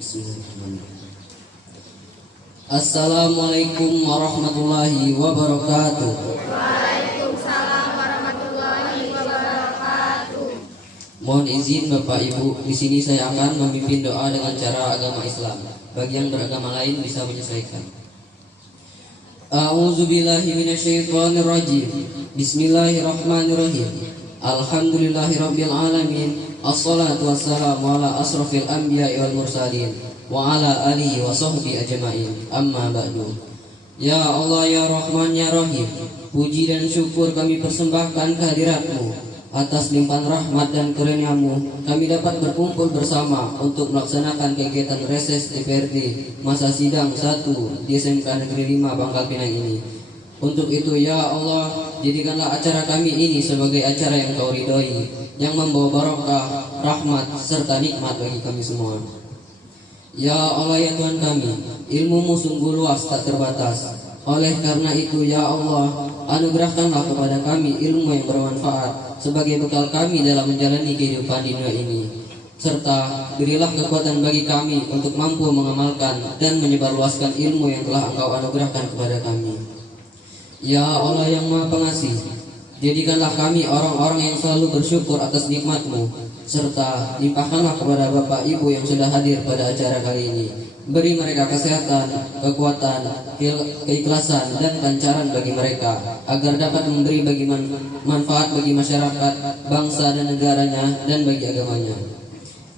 Bismillahirrahmanirrahim. Assalamualaikum warahmatullahi wabarakatuh. Waalaikumsalam warahmatullahi wabarakatuh. Mohon izin Bapak Ibu, di sini saya akan memimpin doa dengan cara agama Islam. Bagi yang beragama lain bisa menyesuaikan. A'udzubillahi minasyaitonirrajim. Bismillahirrahmanirrahim. Alhamdulillahirabbil alamin. Assalatu wassalamu ala asrofil anbiya'i wal mursalin wa ala alihi wa sahbihi ajma'in. Amma ba'du. Ya Allah, ya Rahman, ya Rahim, puji dan syukur kami persembahkan kehadirat-Mu. Atas limpahan rahmat dan karunia-Mu, kami dapat berkumpul bersama untuk melaksanakan kegiatan reses DPRD masa sidang 1 di SMK Negeri 5 Bangka Pinang ini. Untuk itu ya Allah, jadikanlah acara kami ini sebagai acara yang Kau ridhoi, yang membawa barokah, rahmat, serta nikmat bagi kami semua. Ya Allah, ya Tuhan kami, ilmu-Mu sungguh luas tak terbatas. Oleh karena itu ya Allah, anugerahkanlah kepada kami ilmu yang bermanfaat sebagai bekal kami dalam menjalani kehidupan di dunia ini. Serta berilah kekuatan bagi kami untuk mampu mengamalkan dan menyebarluaskan ilmu yang telah Engkau anugerahkan kepada kami. Ya Allah yang Maha Pengasih, jadikanlah kami orang-orang yang selalu bersyukur atas nikmat-Mu, serta limpahkanlah kepada Bapak Ibu yang sudah hadir pada acara kali ini. Beri mereka kesehatan, kekuatan, keikhlasan, dan kelancaran bagi mereka, agar dapat memberi manfaat bagi masyarakat, bangsa dan negaranya, dan bagi agamanya.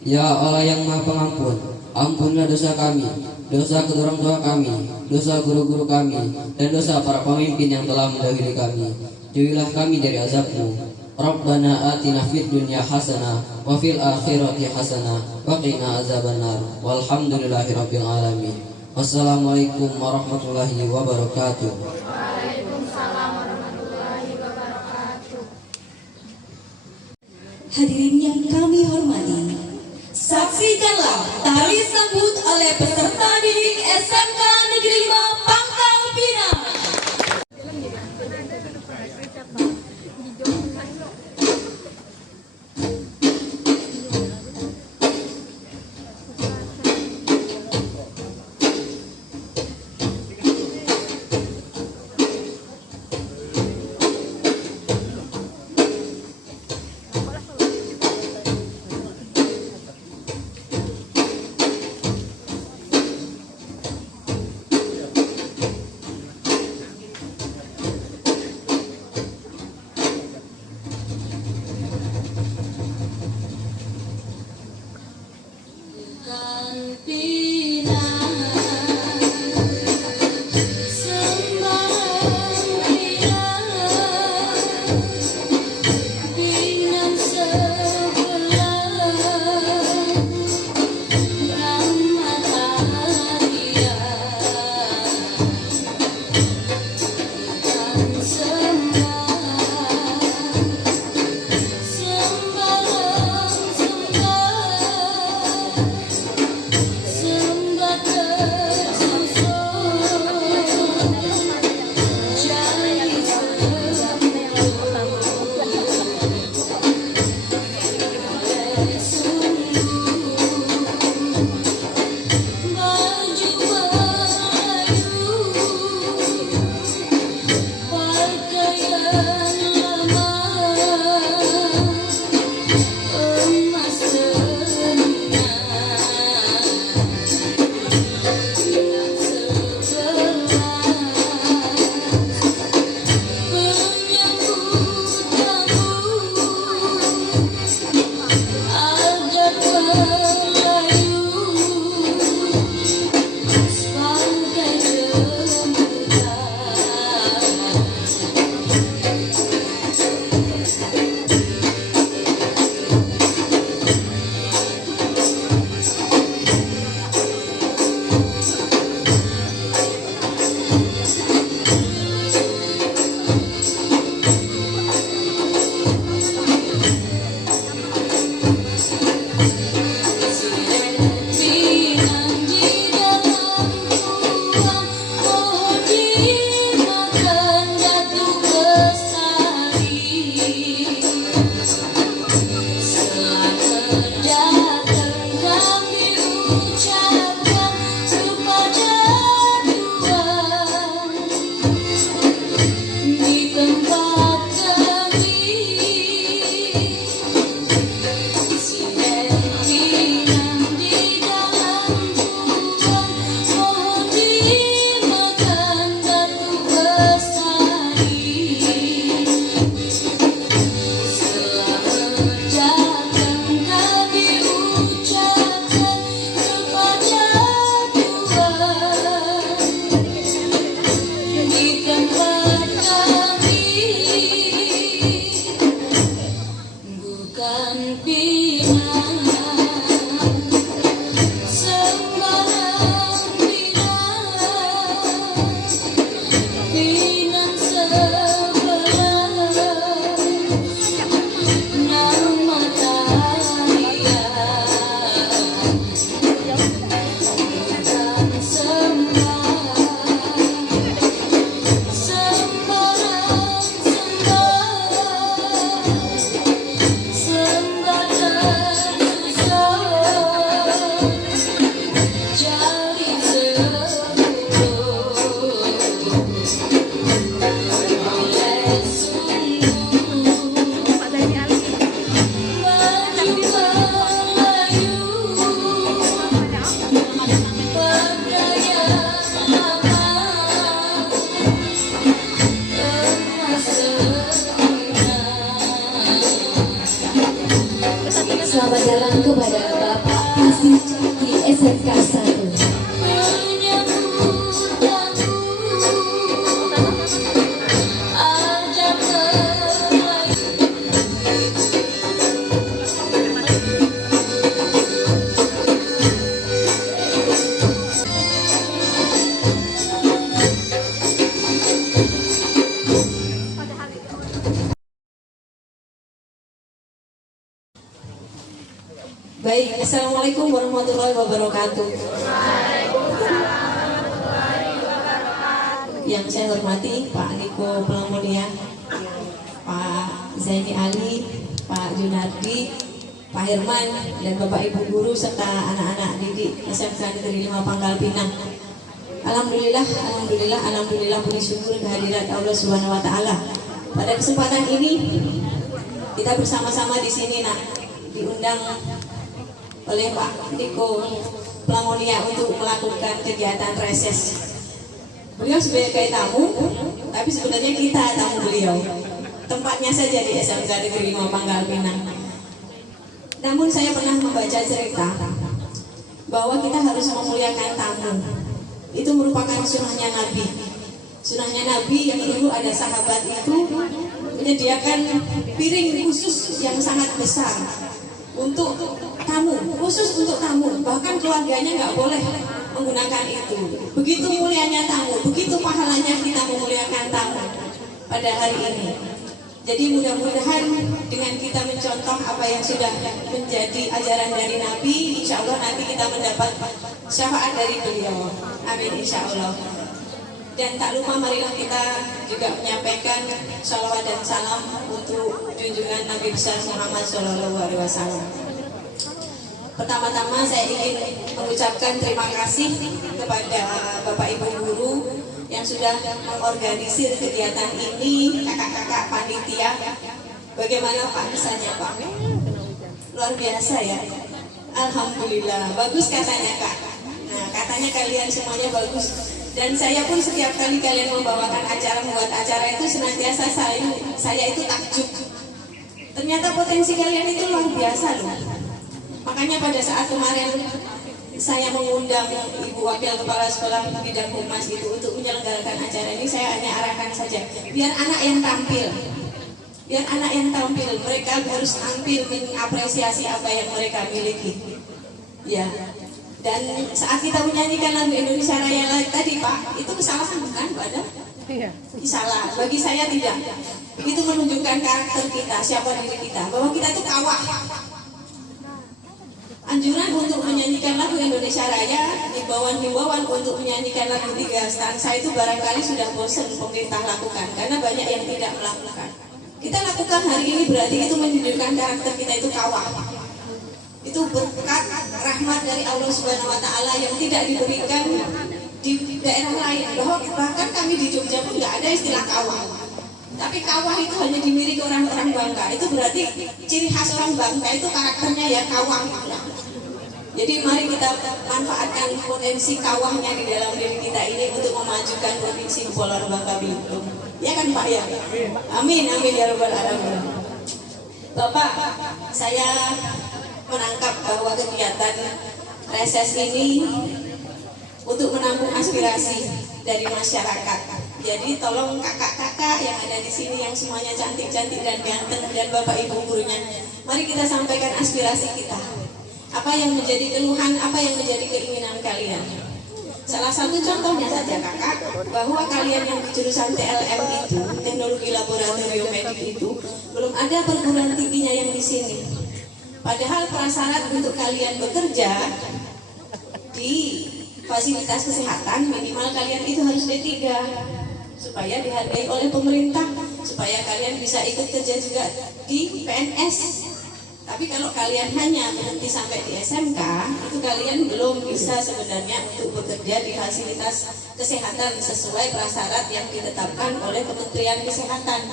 Ya Allah yang Maha Pengampun, ampunilah dosa kami, dosa kedua orang tua kami, dosa guru-guru kami, dan dosa para pemimpin yang telah mendahului kami. Jauhilah kami dari azab-Mu. Rabbana atina fid dunya hasanah wa fil akhirati hasanah wa qina azabannar. Walhamdulillahirabbil alamin. Wassalamualaikum warahmatullahi wabarakatuh. Waalaikumsalam warahmatullahi wabarakatuh. Hadirin yang kami hormati, saksikanlah tari sambut oleh peserta didik SMK Negeri 5 Pangkal Pinang. SMK 1. Baik, Assalamualaikum warahmatullahi wabarakatuh. Yang saya hormati Pak Niko Pelamonia, Pak Zaini Ali, Pak Junardi, Pak Herman, dan Bapak Ibu Guru serta anak-anak didik SMK Negeri 5 Pangkal Pinang. Alhamdulillah puji syukur kehadirat Allah Subhanahu wa taala. Pada kesempatan ini kita bersama-sama di sini diundang oleh Pak Niko Pelamonia untuk melakukan kegiatan reses. Beliau sebagai tamu, tapi sebenarnya kita tamu beliau. Tempatnya saja di SMK Negeri 5 Pangkal Pinang. Namun saya pernah membaca cerita bahwa kita harus memuliakan tamu. Itu merupakan sunnahnya Nabi. Sunnahnya Nabi yang dulu ada sahabat itu menyediakan piring khusus yang sangat besar untuk tamu, khusus untuk tamu, bahkan keluarganya nggak boleh menggunakan itu. Begitu mulianya tamu, begitu pahalanya kita memuliakan tamu pada hari ini. Jadi mudah-mudahan dengan kita mencontoh apa yang sudah menjadi ajaran dari Nabi, insya Allah nanti kita mendapat syafaat dari beliau. Amin insya Allah. Dan tak lupa marilah kita juga menyampaikan sholawat dan salam untuk junjungan Nabi besar Muhammad SAW. Pertama-tama saya ingin mengucapkan terima kasih kepada Bapak Ibu Guru yang sudah mengorganisir kegiatan ini, kakak-kakak panitia. Bagaimana Pak misalnya Pak? Luar biasa ya. Alhamdulillah, bagus katanya Kak. Nah katanya kalian semuanya bagus. Dan saya pun setiap kali kalian membawakan acara, membuat acara itu senantiasa saya itu takjub. Ternyata potensi kalian itu luar biasa loh. Makanya pada saat kemarin saya mengundang Ibu Wakil Kepala Sekolah Bidang Humas itu untuk menyelenggarakan acara ini, saya hanya arahkan saja, biar anak yang tampil. Biar anak yang tampil, mereka harus tampil mengapresiasi apa yang mereka miliki. Ya. Dan saat kita menyanyikan lagu Indonesia Raya tadi Pak, itu kesalahan bukan Pak Adam? Iya. Salah, bagi saya tidak. Itu menunjukkan karakter kita, siapa diri kita, bahwa kita itu kawah. Anjuran untuk menyanyikan lagu Indonesia Raya, himbauan-himbauan untuk menyanyikan lagu 3 stansa itu barangkali sudah bosan pemerintah lakukan, karena banyak yang tidak melakukan. Kita lakukan hari ini berarti itu menunjukkan karakter kita itu kawah. Itu berkat rahmat dari Allah Subhanahu wa taala yang tidak diberikan di daerah lain. Bahkan kami di Jogja pun nggak ada istilah kawah. Tapi kawah itu hanya dimiliki orang-orang Bangka. Itu berarti ciri khas orang Bangka itu karakternya ya kawah. Jadi mari kita manfaatkan potensi kawahnya di dalam diri kita ini untuk memajukan provinsi Kepulauan Bangka Belitung. Ya kan Pak ya? Amin amin ya rabbal alamin. Bapak, saya menangkap bahwa kegiatan reses ini untuk menampung aspirasi dari masyarakat. Jadi tolong kakak-kakak yang ada di sini yang semuanya cantik-cantik dan ganteng dan Bapak Ibu gurunya, mari kita sampaikan aspirasi kita. Apa yang menjadi keluhan, apa yang menjadi keinginan kalian. Salah satu contohnya saja kakak, bahwa kalian yang di jurusan TLM itu, teknologi laboratorium medik itu, belum ada perguruan tingginya yang di sini. Padahal prasyarat untuk kalian bekerja di fasilitas kesehatan minimal kalian itu harus D3 supaya dihargai oleh pemerintah, supaya kalian bisa ikut kerja juga di PNS. Tapi kalau kalian hanya berhenti sampai di SMK, itu kalian belum bisa sebenarnya untuk bekerja di fasilitas kesehatan sesuai prasyarat yang ditetapkan oleh Kementerian Kesehatan.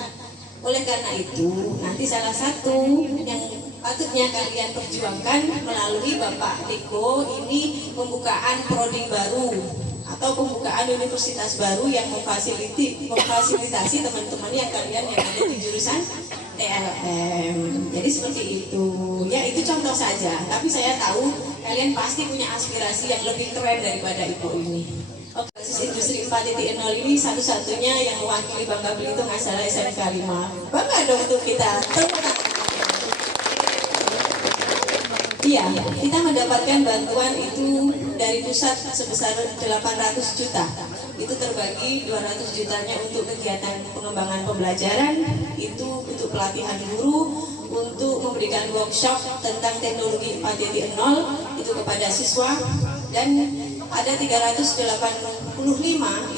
Oleh karena itu, nanti salah satu yang patutnya kalian perjuangkan melalui Bapak Niko ini pembukaan prodi baru atau pembukaan universitas baru yang memfasilitasi teman-teman yang kalian yang ada di jurusan TLM. Jadi seperti itu. Ya itu contoh saja. Tapi saya tahu kalian pasti punya aspirasi yang lebih keren daripada ibu ini. Oke, basis industri 4.0 ini satu-satunya yang mewakili Bangka Belitung adalah SMK 5. Bangga dong untuk kita. Iya, kita mendapatkan bantuan itu dari pusat sebesar 800 juta. Itu terbagi 200 jutanya untuk kegiatan pengembangan pembelajaran, itu untuk pelatihan guru, untuk memberikan workshop tentang teknologi 4.0 itu kepada siswa, dan ada 385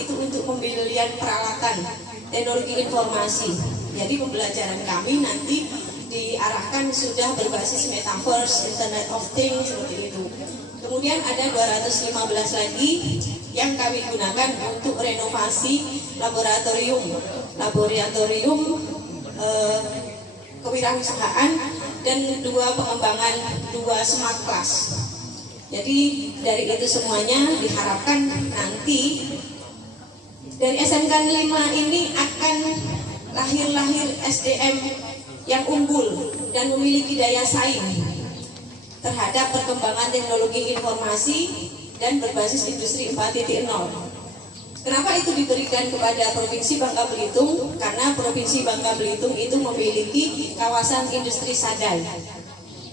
itu untuk pembelian peralatan teknologi informasi. Jadi pembelajaran kami nanti diarahkan sudah berbasis metaverse, Internet of Things seperti itu. Kemudian ada 215 lagi yang kami gunakan untuk renovasi laboratorium kewirausahaan dan 2 pengembangan 2 smart class. Jadi dari itu semuanya diharapkan nanti dari SMK 5 ini akan lahir SDM yang unggul dan memiliki daya saing terhadap perkembangan teknologi informasi dan berbasis industri 4.0. Kenapa itu diberikan kepada Provinsi Bangka Belitung? Karena Provinsi Bangka Belitung itu memiliki kawasan industri sadai.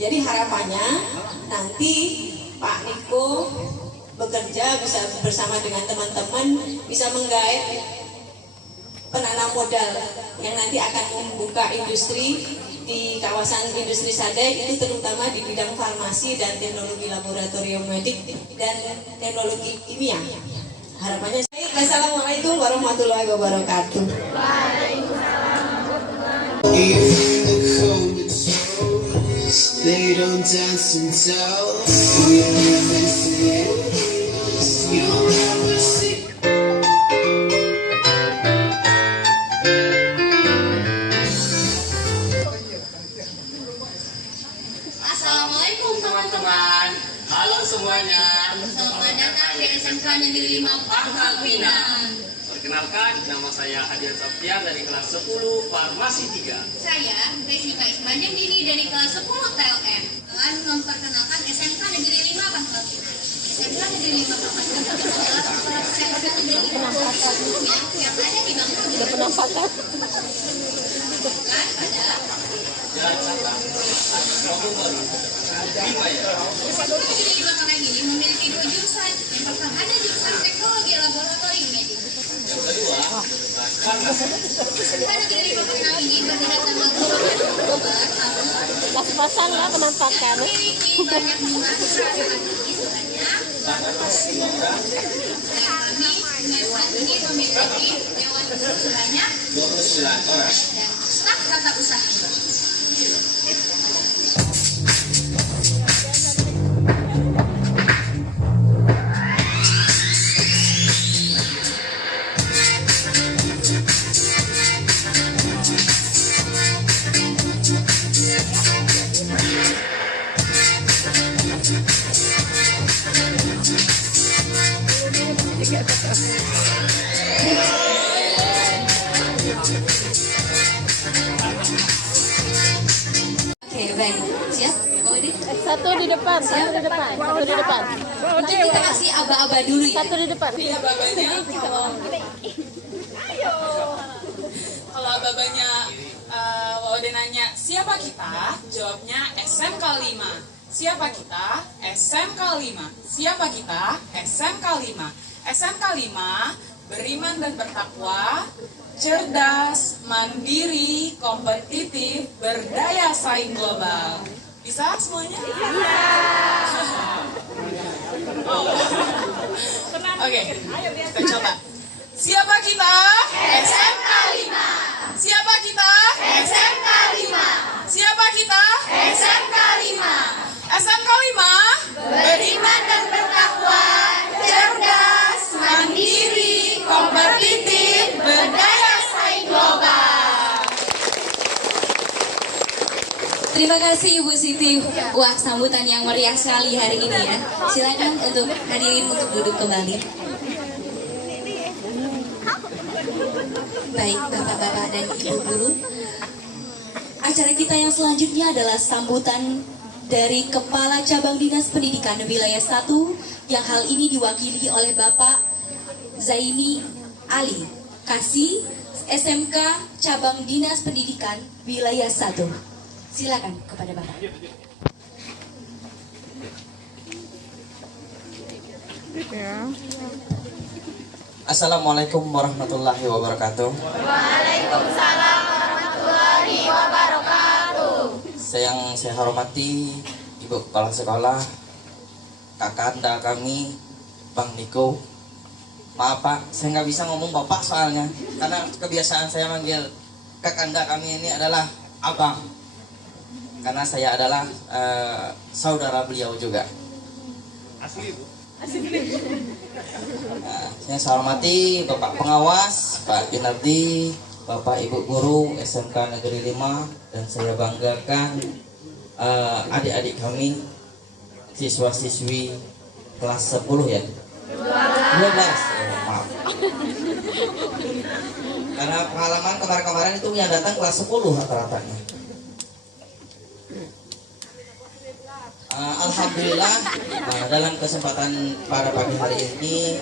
Jadi harapannya nanti Pak Niko bekerja bisa bersama dengan teman-teman bisa menggait penanam modal yang nanti akan membuka industri di kawasan industri sadai, itu terutama di bidang farmasi dan teknologi laboratorium medik dan teknologi kimia. Harapannya saya. Assalamualaikum warahmatullahi wabarakatuh. They don't dance and tell. You never see. You never see. Assalamualaikum teman-teman. Halo semuanya. Selamat datang di SMK Negeri 5 Pangkal Pinang. Perkenalkan, nama saya Hadian Softian dari kelas 10 Farmasi 3. Saya Jessica Ismanjeng Dini dari kelas 10 TLM. Dengan memperkenalkan SMK Negeri 5 Pangkal Pinang. SMK Negeri 5 Pangkal Pinang adalah salah satu SMK negeri sebelumnya yang ada di Bangka Belitung. Bukan pada Negeri 5 Pangkal ini memiliki 2 jurusan. Yang pertama ada jurusan teknologi laboratorium medik. Yang kedua, Pada Negeri 5 Pangkal ini bertindak sama global, Pas-pasan lah kemanfaatkan. memiliki banyak bunga strategi sebanyak. Dan kami dengan saat ini memiliki dewan guru sebanyak 29 orang. dan staf tata usaha. Oke, baik. Siap? Satu di depan, satu di depan, satu di depan. Nanti kita kasih aba-aba dulu ya. Satu di depan. Kalau babanya Waude nanya, siapa kita? Jawabnya SMK 5. Siapa kita? SMK 5. Siapa kita? SMK 5. SMK 5 beriman dan bertakwa, cerdas, mandiri, kompetitif, berdaya saing global. Bisa semuanya? Oke, kita coba. Siapa kita? SMK 5. Siapa kita? SMK 5. Siapa kita? SMK 5. SMK 5 beriman dan bertakwa, cerdas, mandiri, kompetitif, berdaya saing global. Terima kasih Ibu Siti. Wah, sambutan yang meriah sekali hari ini ya. Silakan untuk hadirin untuk duduk kembali. Baik, Bapak-bapak dan Ibu guru. Acara kita yang selanjutnya adalah sambutan dari Kepala Cabang Dinas Pendidikan Wilayah 1 yang hal ini diwakili oleh Bapak Zaini Ali, Kasih SMK Cabang Dinas Pendidikan Wilayah 1. Silakan kepada Bapak. Assalamualaikum warahmatullahi wabarakatuh. Waalaikumsalam warahmatullahi wabarakatuh. Yang saya hormati Ibu Kepala Sekolah, kakanda kami, Bang Niko. Maaf Pak, saya nggak bisa ngomong Bapak soalnya, karena kebiasaan saya manggil kakanda kami ini adalah Abang, karena saya adalah saudara beliau juga. Asli Bu. Nah, yang saya hormati Bapak Pengawas, Pak Jinardi, Bapak Ibu Guru SMK Negeri 5, dan saya banggakan adik-adik kami, siswa-siswi kelas 10 ya? 12, maaf. Karena pengalaman kemarin-kemarin itu yang datang kelas 10 rata-ratanya. Alhamdulillah, dalam kesempatan pada pagi hari ini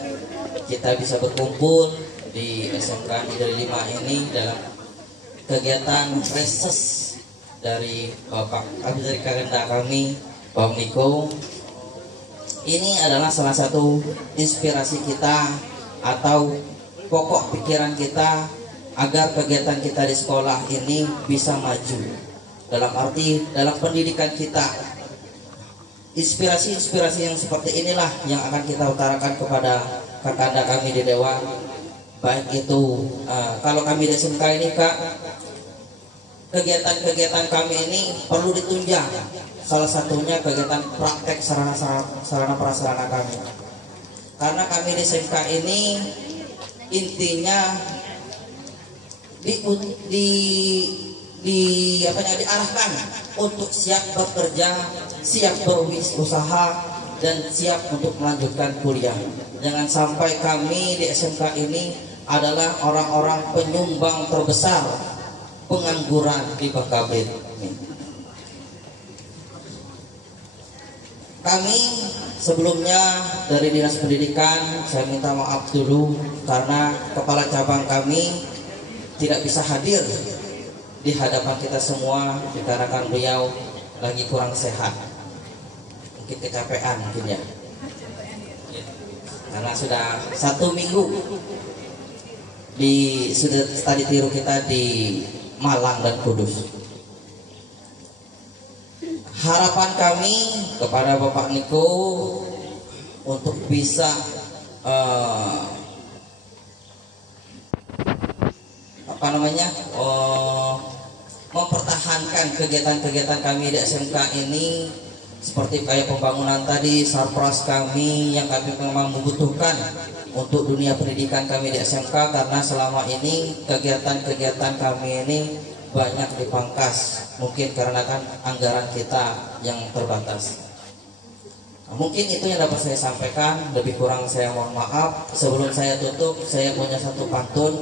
kita bisa berkumpul di SMK Negeri 5 ini dalam kegiatan reses dari dari kakanda kami, Pak Niko. Ini adalah salah satu inspirasi kita atau pokok pikiran kita agar kegiatan kita di sekolah ini bisa maju. Dalam arti dalam pendidikan kita, inspirasi-inspirasi yang seperti inilah yang akan kita utarakan kepada kakanda kami di Dewan. Baik itu kalau kami di SMK ini Kak, kegiatan-kegiatan kami ini perlu ditunjang. Salah satunya kegiatan praktek sarana prasarana kami. Karena kami di SMK ini intinya diarahkan untuk siap bekerja, siap berusaha, dan siap untuk melanjutkan kuliah. Jangan sampai kami di SMK ini adalah orang-orang penyumbang terbesar pengangguran di Bangka Belitung. Kami sebelumnya dari Dinas Pendidikan, saya minta maaf dulu karena kepala cabang kami tidak bisa hadir di hadapan kita semua dikarenakan beliau lagi kurang sehat, mungkin kecapean mungkin ya, karena sudah 1 minggu sudah studi tiru kita di Malang dan Kudus. Harapan kami kepada Bapak Niko untuk bisa mempertahankan kegiatan-kegiatan kami di SMK ini, seperti kayak pembangunan tadi, sarpras kami yang kami memang membutuhkan untuk dunia pendidikan kami di SMK, karena selama ini kegiatan-kegiatan kami ini banyak dipangkas, mungkin karena kan anggaran kita yang terbatas. Mungkin itu yang dapat saya sampaikan, lebih kurang saya mohon maaf. Sebelum saya tutup, saya punya satu pantun,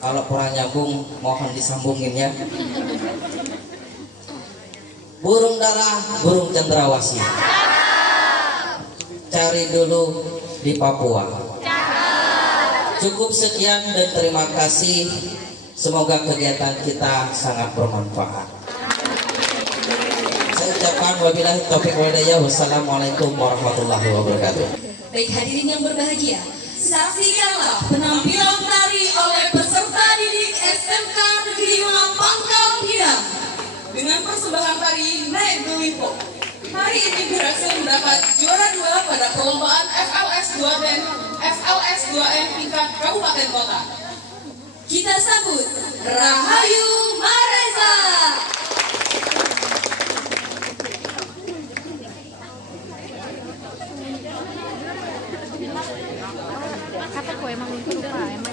kalau kurang nyambung mohon disambungin ya. Burung dara, burung cendrawasih, cari dulu di Papua. Cukup sekian dan terima kasih. Semoga kegiatan kita sangat bermanfaat. Saya ucapkan wabillahi taufiq wal hidayah. Wassalamualaikum warahmatullahi wabarakatuh. Baik hadirin yang berbahagia, saksikanlah penampilan tari oleh peserta didik SMK Negeri 5 Pangkal Pinang Dengan persembahan tari Naik Gewipo, hari ini berhasil mendapat juara 2 pada perlombaan FLS 2M FLS 2M tingkat Kabupaten Kota. Kita sambut Rahayu Mareza. Kata ko emang itu pa, emang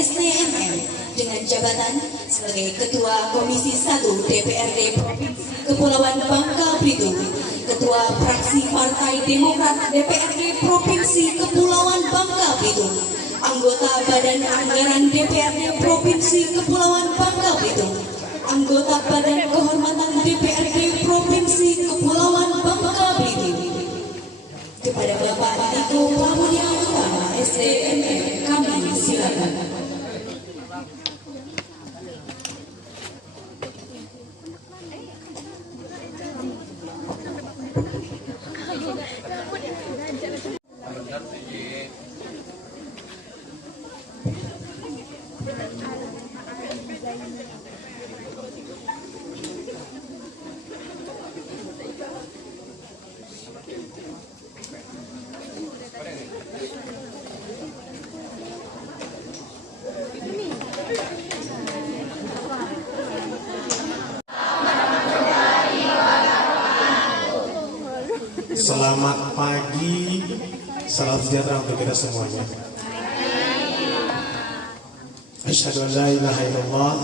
STMM dengan jabatan sebagai Ketua Komisi 1 DPRD Provinsi Kepulauan Bangka Belitung Ketua Fraksi Partai Demokrat DPRD Provinsi Kepulauan Bangka Belitung, anggota Badan Anggaran DPRD Provinsi Kepulauan Bangka Belitung, anggota Badan Kehormatan DPRD Provinsi Kepulauan Bangka Belitung. Kepada Bapak Tito Pramudia Utama SDMM kami silakan. Selamat pagi, salam sejahtera untuk kita semuanya. Asyhadu an la ilaha illallah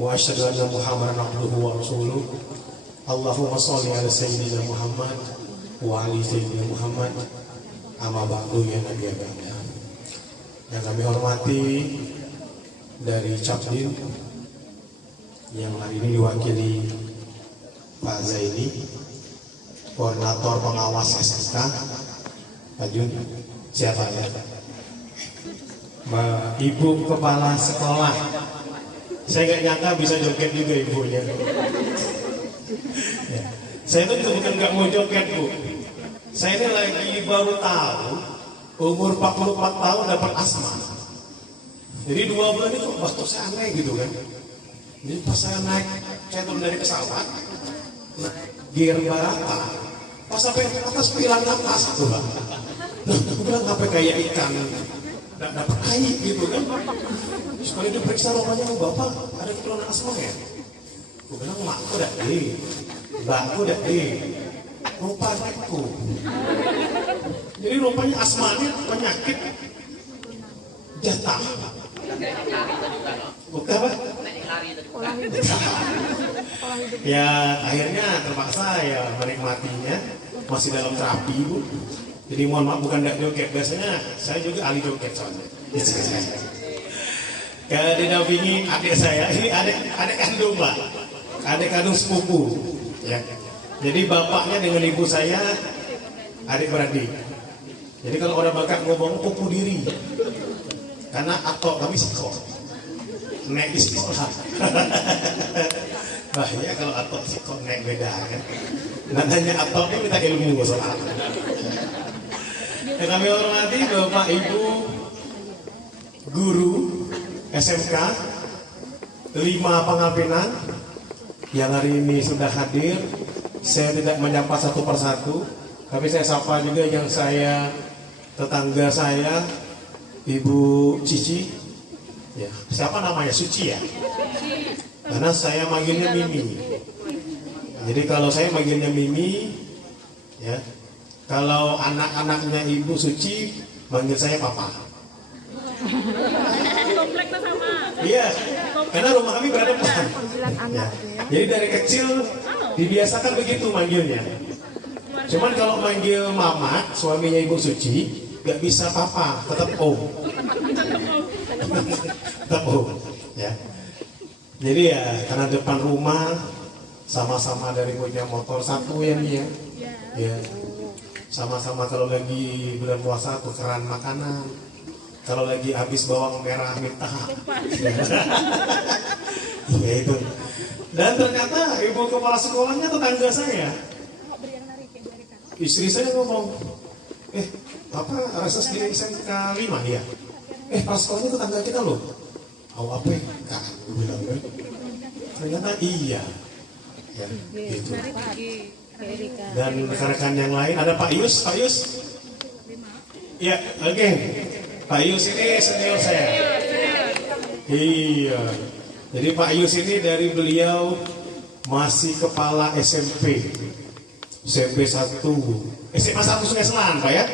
wa asyhadu anna Muhammadan abduhu wa rasuluh. Allahumma sholli ala sayyidina Muhammad wa ali sayyidina Muhammad. Amma ba'du ya Nabi agama. Yang kami hormati dari Capdim yang hari ini diwakili Pak Zaini, Koordinator Pengawas SMK, Pak Jun, siapa ya? Ibu Kepala Sekolah, saya nggak nyangka bisa joget juga ibunya. Ya. Saya itu bukan nggak mau joget Bu, saya ini lagi baru tahu umur 44 tahun dapat asma. Jadi 2 bulan itu waktu saya aneh gitu kan. Jadi pas saya naik, saya turun dari pesawat, gear berapa? Pas sampai atas hilang napas tuh Pak. Nah, aku bilang ngapain kayak ikan nggak dapat air gitu kan. Sekali diperiksa rumahnya, Bapak ada keluhan asma ya? Aku bilang makku dah mbakku dah rupaku. Jadi rupanya asma ini penyakit jatah. Bukan Pak? Ya akhirnya terpaksa ya menikmatinya, masih dalam terapi Bu. Jadi mohon maaf bukan tidak joget, biasanya saya juga ahli joget soalnya. Didampingi adik saya, ini adik kandung Pak, adik kandung sepupu. Ya. Jadi bapaknya dengan ibu saya adik beradik. Jadi kalau orang Batak ngomong kupu diri, karena atau kami sekolah, naik di sekolah. Bahaya kalau atau sekolah naik beda kan. Nadanya atau ini minta ilmu soal. Yang kami hormati Bapak Ibu Guru SMK 5 Pangapinan yang hari ini sudah hadir. Saya tidak menyapa satu persatu, tapi saya sapa juga yang saya tetangga saya, Ibu Cici. Ya, siapa namanya? Suci ya? Karena saya manggilnya Mimi. Jadi kalau saya manggilnya Mimi, ya. Kalau anak-anaknya Ibu Suci manggil saya Papa. Kompleknya sama. Iya, karena rumah kami berada depan. Ya. Jadi dari kecil dibiasakan begitu manggilnya. Cuman kalau manggil Mama, suaminya Ibu Suci, gak bisa Papa, tetap Om. Tetap Om. Ya. Jadi ya karena depan rumah sama-sama dari punya motor satu ya nih ya. Ya. Sama-sama kalau lagi bulan puasa tukeran makanan. Kalau lagi habis bawang merah minta. Ya itu. Dan ternyata ibu kepala sekolahnya tetangga saya. Istri saya ngomong, Papa reses di SMK 5 ya? Pas sekolahnya tetangga kita loh. Apa ya? Kak, bilang kan. Ternyata iya. Ya, gitu. Dan rekan-rekan yang lain ada Pak Yus. Iya, oke. Pak Yus ini senior saya. Iya. Jadi Pak Yus ini dari beliau masih kepala SMP 1, SMA 1 Sungai Selan Pak ya.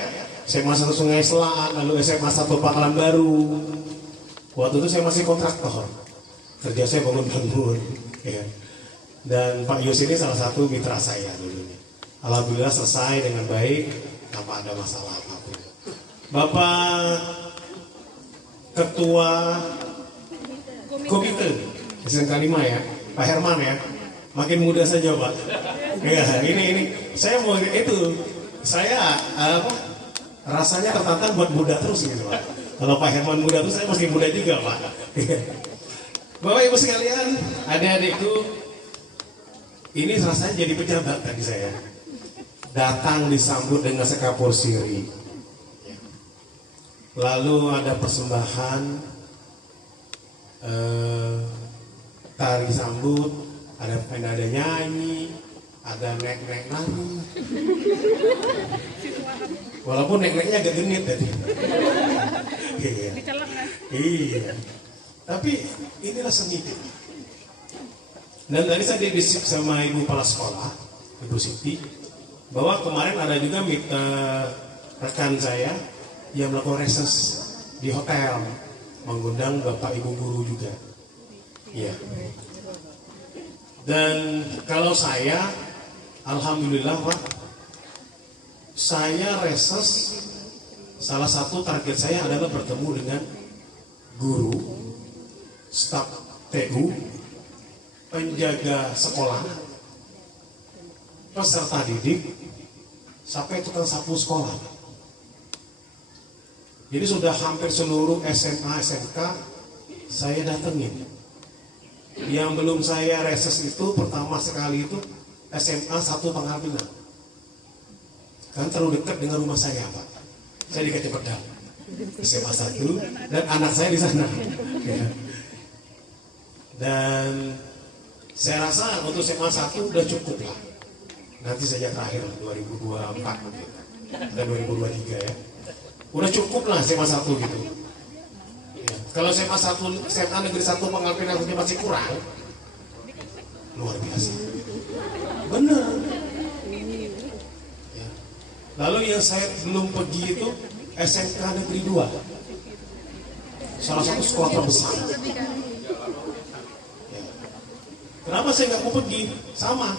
SMA 1 Sungai Selan, lalu SMA 1 Pangkalan Baru. Waktu itu saya masih kontraktor. Kerja saya bangun-bangun. Ya. Dan Pak Yus ini salah satu mitra saya dulunya. Alhamdulillah selesai dengan baik, tanpa ada masalah apapun. Bapak Ketua Komite SMK 5 ya, Pak Herman ya, makin muda saja Pak. Ya, ini saya mau itu, saya rasanya tertantang buat muda terus gitu Pak. Kalau Pak Herman muda terus, saya mesti muda juga Pak. Bapak Ibu sekalian, adik-adikku, ini rasanya jadi pejabat tadi saya. Datang disambut dengan sekapur siri. Lalu ada persembahan tari sambut, ada nyanyi, ada nek-nek nari. Walaupun nek-neknya agak genit tadi. Iya. Tapi inilah seni. Dan tadi saya dibisik sama ibu kepala sekolah, Ibu Siti, bahwa kemarin ada juga rekan saya yang melakukan reses di hotel, mengundang bapak ibu guru juga. Iya. Dan kalau saya, alhamdulillah Pak, saya reses, salah satu target saya adalah bertemu dengan guru, staf TU, penjaga sekolah, peserta didik, sampai tukang sapu sekolah. Jadi sudah hampir seluruh SMA, SMK saya datengin. Yang belum saya reses itu pertama sekali itu SMA 1 Pangkal Pinang. Kan terlalu dekat dengan rumah saya Pak. Saya di Kecamatan SMA 1 dan anak saya di sana. Dan saya rasa untuk SMA 1 udah cukup lah. Nanti saja terakhir 2024 mungkin. Dan 2023 ya. Udah cukup lah SMA 1 gitu. Ya. Kalau SMA 1, SMA Negeri 1 Pangkal Pinang masih kurang, luar biasa. Bener. Ya. Lalu yang saya belum pergi itu SMK Negeri 2. Salah satu sekolah terbesar. Ya. Kenapa saya nggak mau pergi? Sama.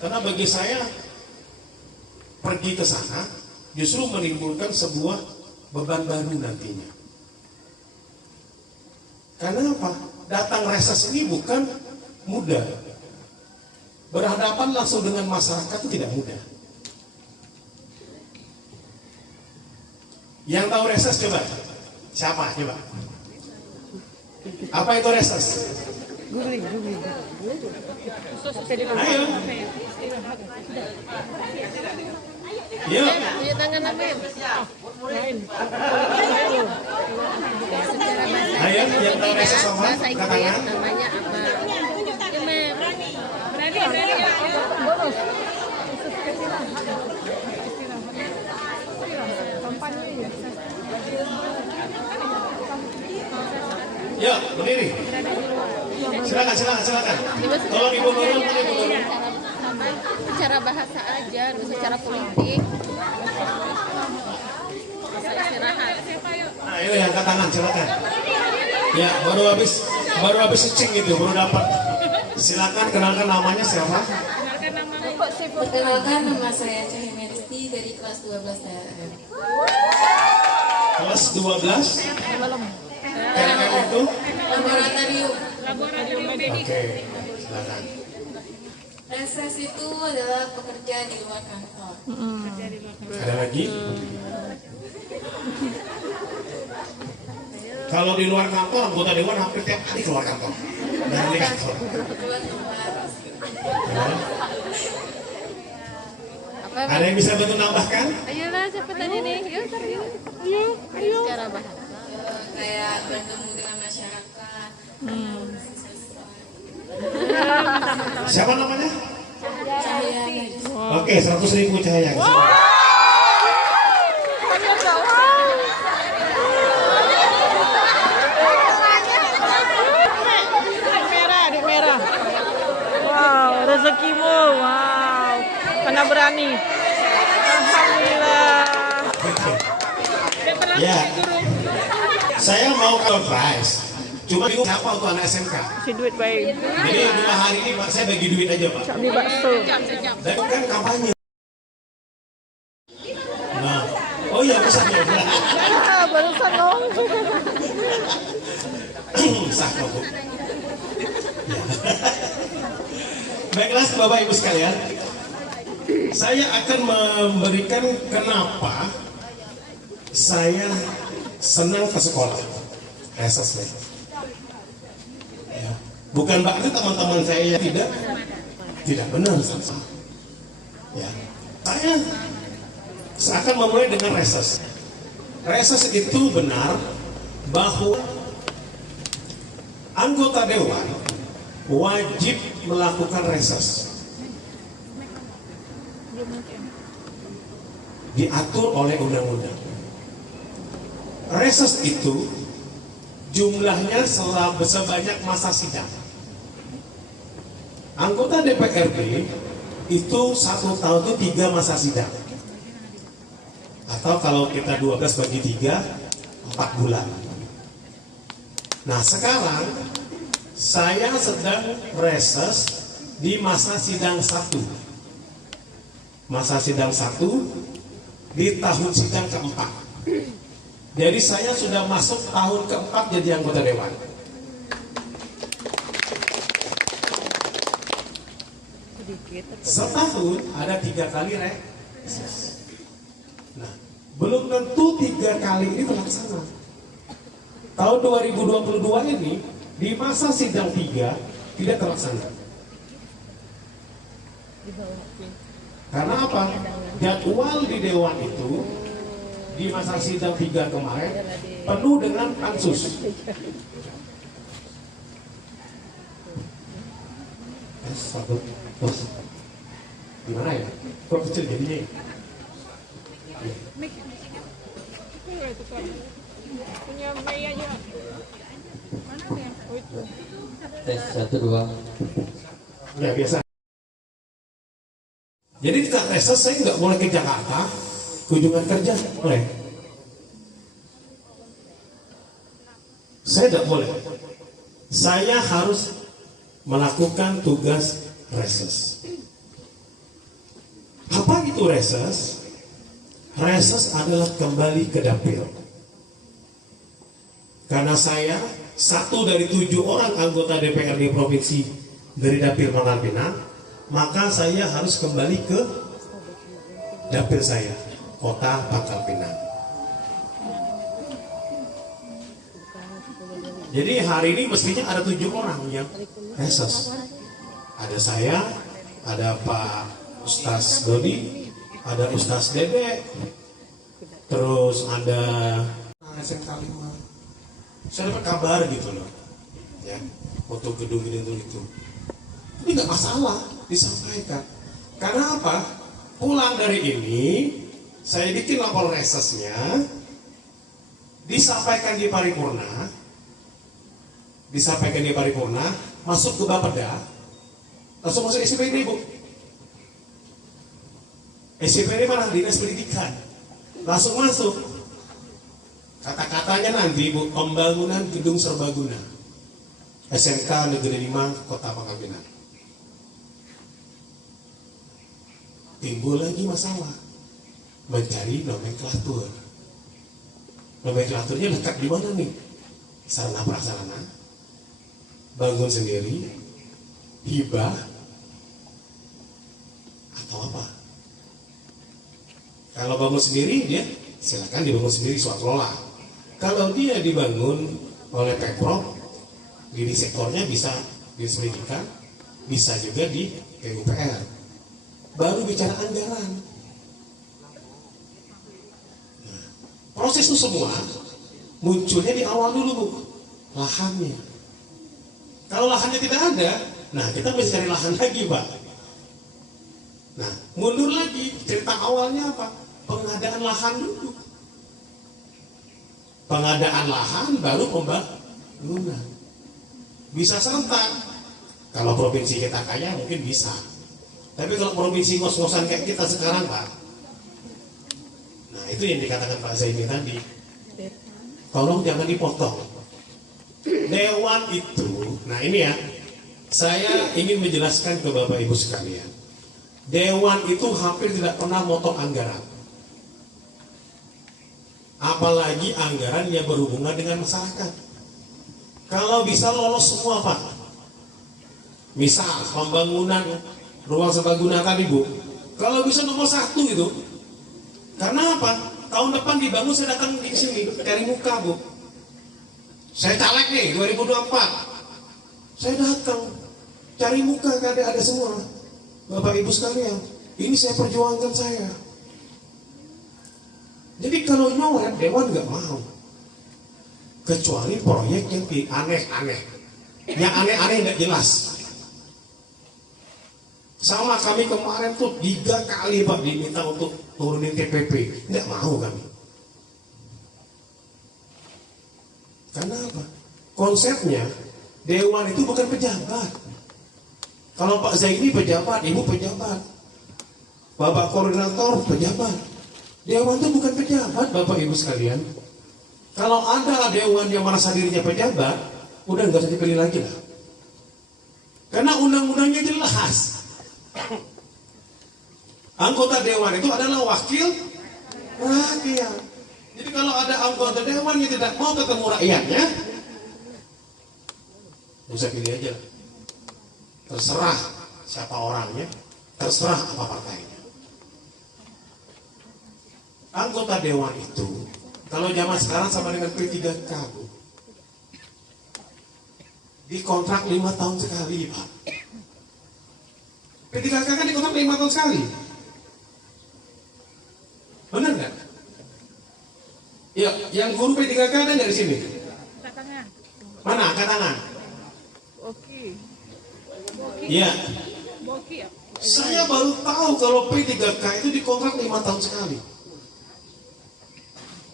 Karena bagi saya pergi ke sana justru menimbulkan sebuah beban baru nantinya. Karena apa? Datang reses ini bukan mudah. Berhadapan langsung dengan masyarakat itu tidak mudah. Yang tahu reses coba? Siapa? Coba. Apa itu reses? Ayo. Yuk. Ayo, yang tahu reses sama tangan. Namanya apa? Yuk, berdiri. Silakan. Tolong Ibu Nurul, Ibu Nurul. Secara bahasa aja, secara politik. Istirahat. Nah, ini angkat tangan, silakan. Ya, baru habis secing itu, baru dapat. Silakan kenalkan namanya siapa? Perkenalkan, nama saya Cahaya Medisti dari kelas 12 TLM. Kelas 12? TLM itu? Laboratorium. Oke, silakan. Reses itu adalah pekerja di luar kantor. Ada lagi? Kalau di luar kantor, anggota dewan hampir tiap hari keluar kantor. Dari kantor. Ada yang bisa bantu nambahkan? Ayolah, siapa tadi nih? Ayo. Secara bahasa. Kayak bertemu dengan masyarakat. Siapa namanya? Cahaya Medisti. Oke, 100.000 Cahaya. Merah. Wow, rezekimu. Wow. Karena berani. Alhamdulillah. Ya. Saya mau prize. Cuma bingung siapa untuk anak SMK. Si duit baik. Jadi 2 hari ini Pak saya bagi duit aja Pak. Di bakso. Dan kan kampanye. susah kok Bu. Ya. Baiklah Bapak Ibu sekalian, saya akan memberikan kenapa saya senang ke sekolah. Reses ya. Bukan berarti teman-teman saya tidak benar sama. Ya. Saya akan memulai dengan reses. Reses itu benar bahwa anggota dewan wajib melakukan reses. Diatur oleh undang-undang. Reses itu jumlahnya sebanyak masa sidang. Anggota DPRD itu 1 tahun itu 3 masa sidang. Atau kalau kita 12 bagi 3, 4 bulan. Nah sekarang saya sedang reses di masa sidang 1. Masa sidang 1 di tahun sidang keempat. Jadi saya sudah masuk tahun keempat jadi anggota dewan. Setahun ada 3 kali reses. Nah, belum tentu 3 kali ini terlaksana. Tahun 2022 ini di masa sidang 3 tidak terlaksana. Karena apa? Jadwal di dewan itu di masa sidang 3 kemarin penuh dengan pansus. Satu, terus gimana ya? Kok kecil jadinya? Punya Mei aja. Tes 1, 2. Ya biasa. Jadi saat reses saya nggak boleh ke Jakarta, kunjungan kerja boleh. Saya tidak boleh. Saya harus melakukan tugas reses. Apa itu reses? Reses adalah kembali ke dapil. Karena saya 1 dari 7 orang anggota DPRD provinsi dari dapil Pangkal Pinang, maka saya harus kembali ke dapil saya, kota Pangkal Pinang. Jadi hari ini mestinya ada 7 orang yang reses. Ada saya, ada Pak Ustaz Dodi, ada Ustaz Dede, terus ada SMK 5. Saya dapat kabar gitu loh, ya, foto gedung itu. Ini nggak masalah disampaikan. Karena apa? Pulang dari ini, saya bikin lapor resesnya, disampaikan di paripurna, masuk ke Bapeda, langsung masuk SPPD Bu. SPPD mana? Dinas Pendidikan. Langsung masuk. Kata-katanya nanti Bu, pembangunan gedung serbaguna SMK Negeri 5 Kota Pangkal Pinang. Timbul lagi masalah mencari nomenklatur. Nomenklaturnya lekat di mana nih? Sarana prasarana, bangun sendiri, hibah, atau apa? Kalau bangun sendiri dia silakan dibangun sendiri swaslola. Kalau dia dibangun oleh Pemprov, di sektornya bisa di pendidikan, bisa juga di PUPR. Baru bicara anggaran. Nah, proses itu semua munculnya di awal dulu Bu, lahannya. Kalau lahannya tidak ada, nah kita mesti cari lahan lagi Pak. Nah mundur lagi, cerita awalnya apa? Pengadaan lahan dulu. Pengadaan lahan baru pembangunan. Bisa serentak. Kalau provinsi kita kaya mungkin bisa. Tapi kalau provinsi ngos-ngosan kayak kita sekarang Pak, nah itu yang dikatakan Pak Zaini tadi, tolong jangan dipotong. Dewan itu, nah ini ya, saya ingin menjelaskan ke Bapak Ibu sekalian, Dewan itu hampir tidak pernah motong anggaran, apalagi anggaran yang berhubungan dengan masyarakat. Kalau bisa lolos semua Pak. Misal pembangunan ruang serbaguna tadi Bu, kalau bisa nomor 1 itu. Karena apa? Tahun depan dibangun, saya datang di sini cari muka Bu. Saya caleg nih 2024. Saya datang cari muka, ada semua. Bapak Ibu sekalian, ini saya perjuangkan saya. Jadi kalau nyoret Dewan nggak mau. Kecuali proyek yang aneh-aneh. Yang aneh-aneh nggak jelas. Sama kami kemarin tuh 3 kali Pak diminta untuk turunin TPP. Nggak mau kami. Karena apa? Konsepnya Dewan itu bukan pejabat. Kalau Pak Zaini pejabat, Ibu pejabat, Bapak Koordinator pejabat. Dewan itu bukan pejabat Bapak Ibu sekalian. Kalau ada Dewan yang merasa dirinya pejabat, udah nggak usah dipilih lagi lah. Karena undang-undangnya jelas. Anggota Dewan itu adalah wakil rakyat. Jadi kalau ada anggota Dewan yang tidak mau ketemu rakyatnya, nggak usah pilih aja. Terserah siapa orangnya, terserah apa partainya. Anggota Dewan itu, kalau zaman sekarang sama dengan P3K, Bu. Dikontrak 5 tahun sekali, Pak. P3K kan dikontrak 5 tahun sekali. Benar nggak? Ya, yang guru P3K ada nggak di sini? Mana? Angkat tangan. Iya. Saya baru tahu kalau P3K itu dikontrak 5 tahun sekali.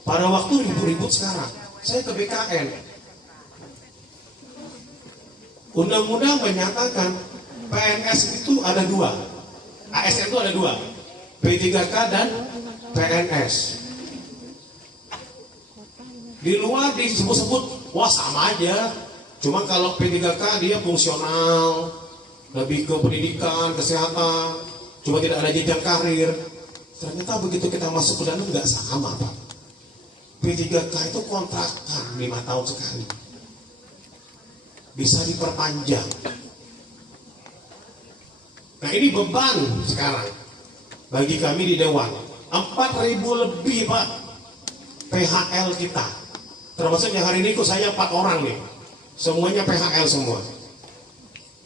Pada waktu ribut-ribut sekarang, saya ke BKN. Undang-undang menyatakan PNS itu ada 2, ASN itu ada 2, P3K dan PNS. Di luar disebut-sebut, wah sama aja. Cuma kalau P3K dia fungsional, lebih ke pendidikan, kesehatan, cuma tidak ada jenjang karir. Ternyata begitu kita masuk ke dalam nggak sama Pak. P3K itu kontrakan 5 tahun sekali. Bisa diperpanjang. Nah ini beban sekarang bagi kami di Dewan. 4.000 lebih Pak PHL kita. Termasuk yang hari ini ikut saya 4 orang nih. Semuanya PHL semua.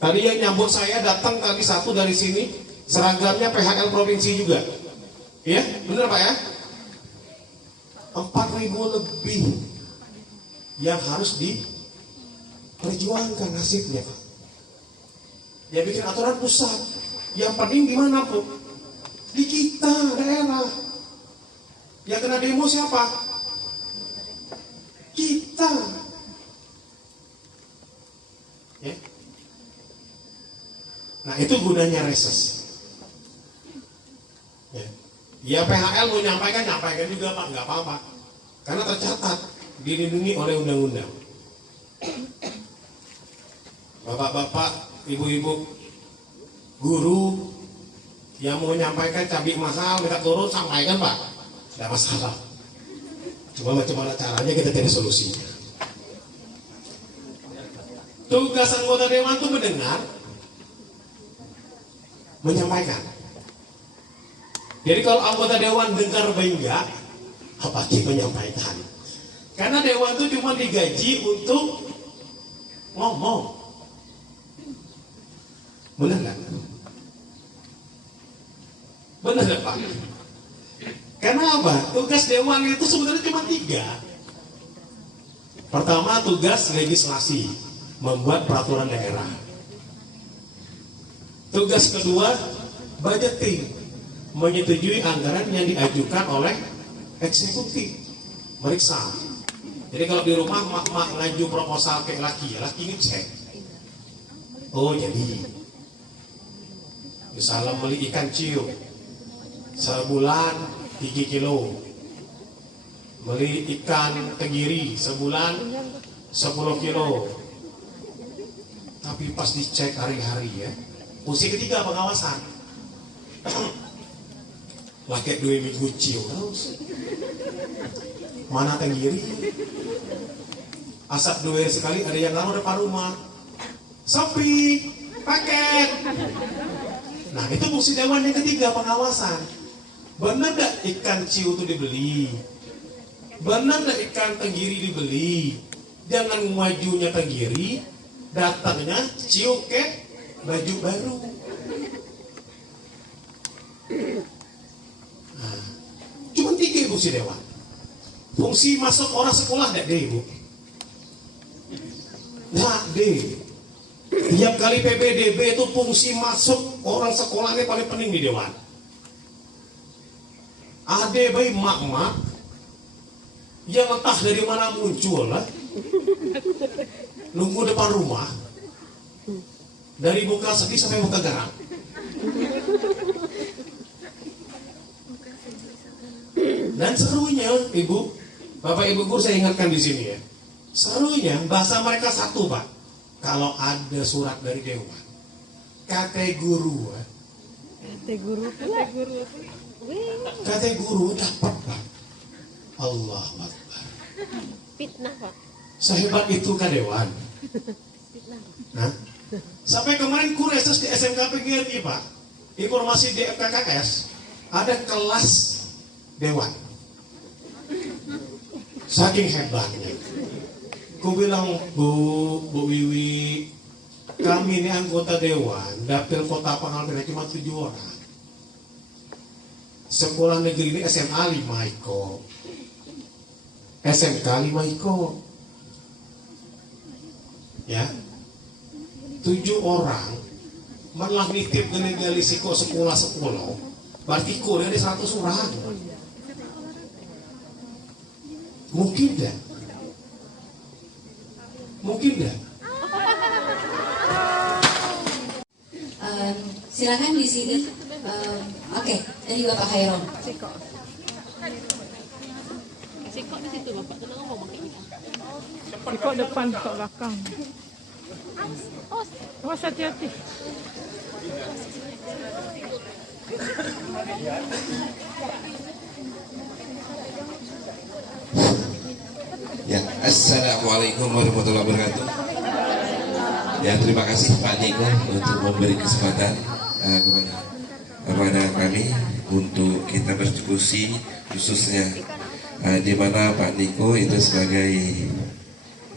Tadi yang nyambut saya datang tadi satu dari sini, seragamnya PHL provinsi juga. Ya, benar Pak ya? 4.000 lebih yang harus diperjuangkan nasibnya Pak. Ya bikin aturan pusat. Yang penting di mana Bu? Di kita daerah. Yang kena demo siapa? Kita. Ya. Nah itu gunanya reses. Ya PHL mau nyampaikan juga Pak, nggak apa-apa. Karena tercatat, dilindungi oleh undang-undang. Bapak-bapak, ibu-ibu, guru yang mau nyampaikan cabai mahal, minta turun, sampaikan Pak. Tidak masalah. Cuma bagaimana caranya kita cari solusinya. Tugas anggota Dewan itu mendengar, menyampaikan. Jadi kalau anggota Dewan dengar enggak, apa dia menyampaikan? Karena Dewan itu cuma digaji untuk ngomong. Benar kan? Benar kan Pak? Karena apa? Tugas Dewan itu sebenarnya cuma 3. Pertama tugas legislasi, membuat peraturan daerah. Tugas kedua budgeting, menyetujui anggaran yang diajukan oleh eksekutif, meriksa. Jadi kalau di rumah mak ngaju proposal kayak laki ngecek. Oh jadi, misalnya beli ikan ciu sebulan 3 kilo, beli ikan tenggiri sebulan 10 kilo. Tapi pas dicek hari-hari ya, fungsi ketiga pengawasan. Pakai 2 minggu ciu terus. Mana tenggiri? Asap 2 hari sekali ada yang ngamuk depan rumah. Sepi, paket. Nah itu fungsi dewan yang ketiga, pengawasan. Benar gak ikan ciu itu dibeli? Benar gak ikan tenggiri dibeli? Jangan majunya tenggiri, datangnya ciu ke baju baru. Nah, cuma 3 fungsi dewan. Fungsi masuk orang sekolah gak deh ibu? Nah deh. Tiap kali PPDB itu fungsi masuk orang sekolah ini paling penting di dewan. Ada bayi mak-mak yang entah dari mana muncul lah, nunggu depan rumah dari buka segi sampai buka garang. Dan serunya ibu, bapak ibu guru saya ingatkan di sini ya, serunya bahasa mereka satu pak. Kalau ada surat dari dewan, kata guru dapat pak. Allah Akbar. Fitnah pak. Sehebat itu kan dewan. Nah, sampai kemarin kureses di SMK PGRI pak, informasi di FKKS ada kelas dewan. Saking hebatnya. Ku bilang Bu Wiwi, kami ini anggota dewan dapil kota Pangkal cuma 7 orang. Sekolah negeri ini SMA 5 iko, SMK 5 iko, ya 7 orang malah nitip gali siko sekolah, berarti kurang ada 100 orang. Mungkin dah. Silakan di sini. Oke, dari Bapak Khairon. Sikok di situ bapak, tenang ngomong pakai ini. Sikok depan, sikok belakang. Awas hati-hati. Ya, assalamualaikum warahmatullahi wabarakatuh. Ya, terima kasih Pak Niko untuk memberi kesempatan kepada kami untuk kita berdiskusi, khususnya di mana Pak Niko itu sebagai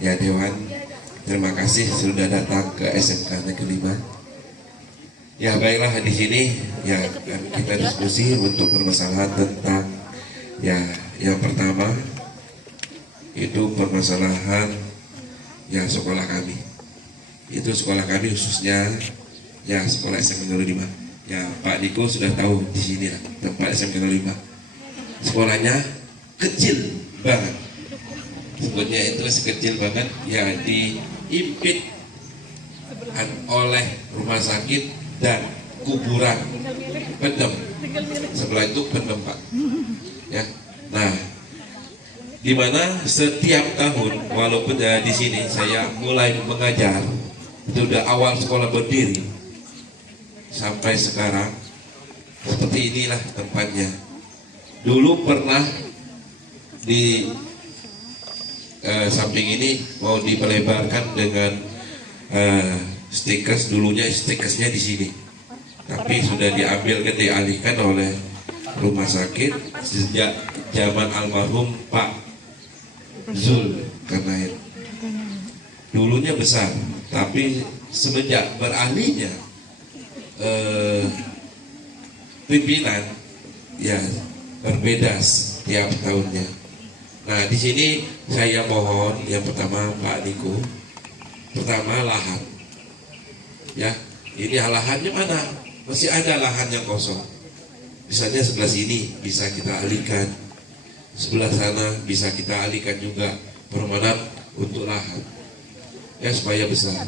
ya dewan. Terima kasih sudah datang ke SMK Negeri 5. Ya baiklah, di sini ya kita diskusi untuk permasalahan tentang ya yang pertama itu permasalahan ya sekolah kami. Itu sekolah kami khususnya ya sekolah SMK Negeri 5. Ya Pak Niko sudah tahu di sini lah tempat SMK Negeri 5. Sekolahnya kecil banget. Sebutnya itu sekecil banget ya, diimpit oleh rumah sakit dan kuburan pendem. Sebelah itu pendem Pak. Ya. Nah, di mana setiap tahun walaupun di sini saya mulai mengajar, itu udah awal sekolah berdiri sampai sekarang seperti inilah tempatnya. Dulu pernah di samping ini mau diperlebarkan dengan stiker, dulunya stikersnya di sini, tapi sudah diambil dan dialihkan oleh rumah sakit sejak zaman almarhum Pak Zul Karnain. Dulunya besar, tapi semenjak beralihnya pimpinan ya berbeda setiap tahunnya. Nah, di sini saya mohon yang pertama Pak Niko, pertama lahan. Ya, ini lahannya mana? Masih ada lahan yang kosong. Misalnya sebelah sini bisa kita alihkan, sebelah sana bisa kita alihkan juga permanen untuk lahan. Ya, supaya besar.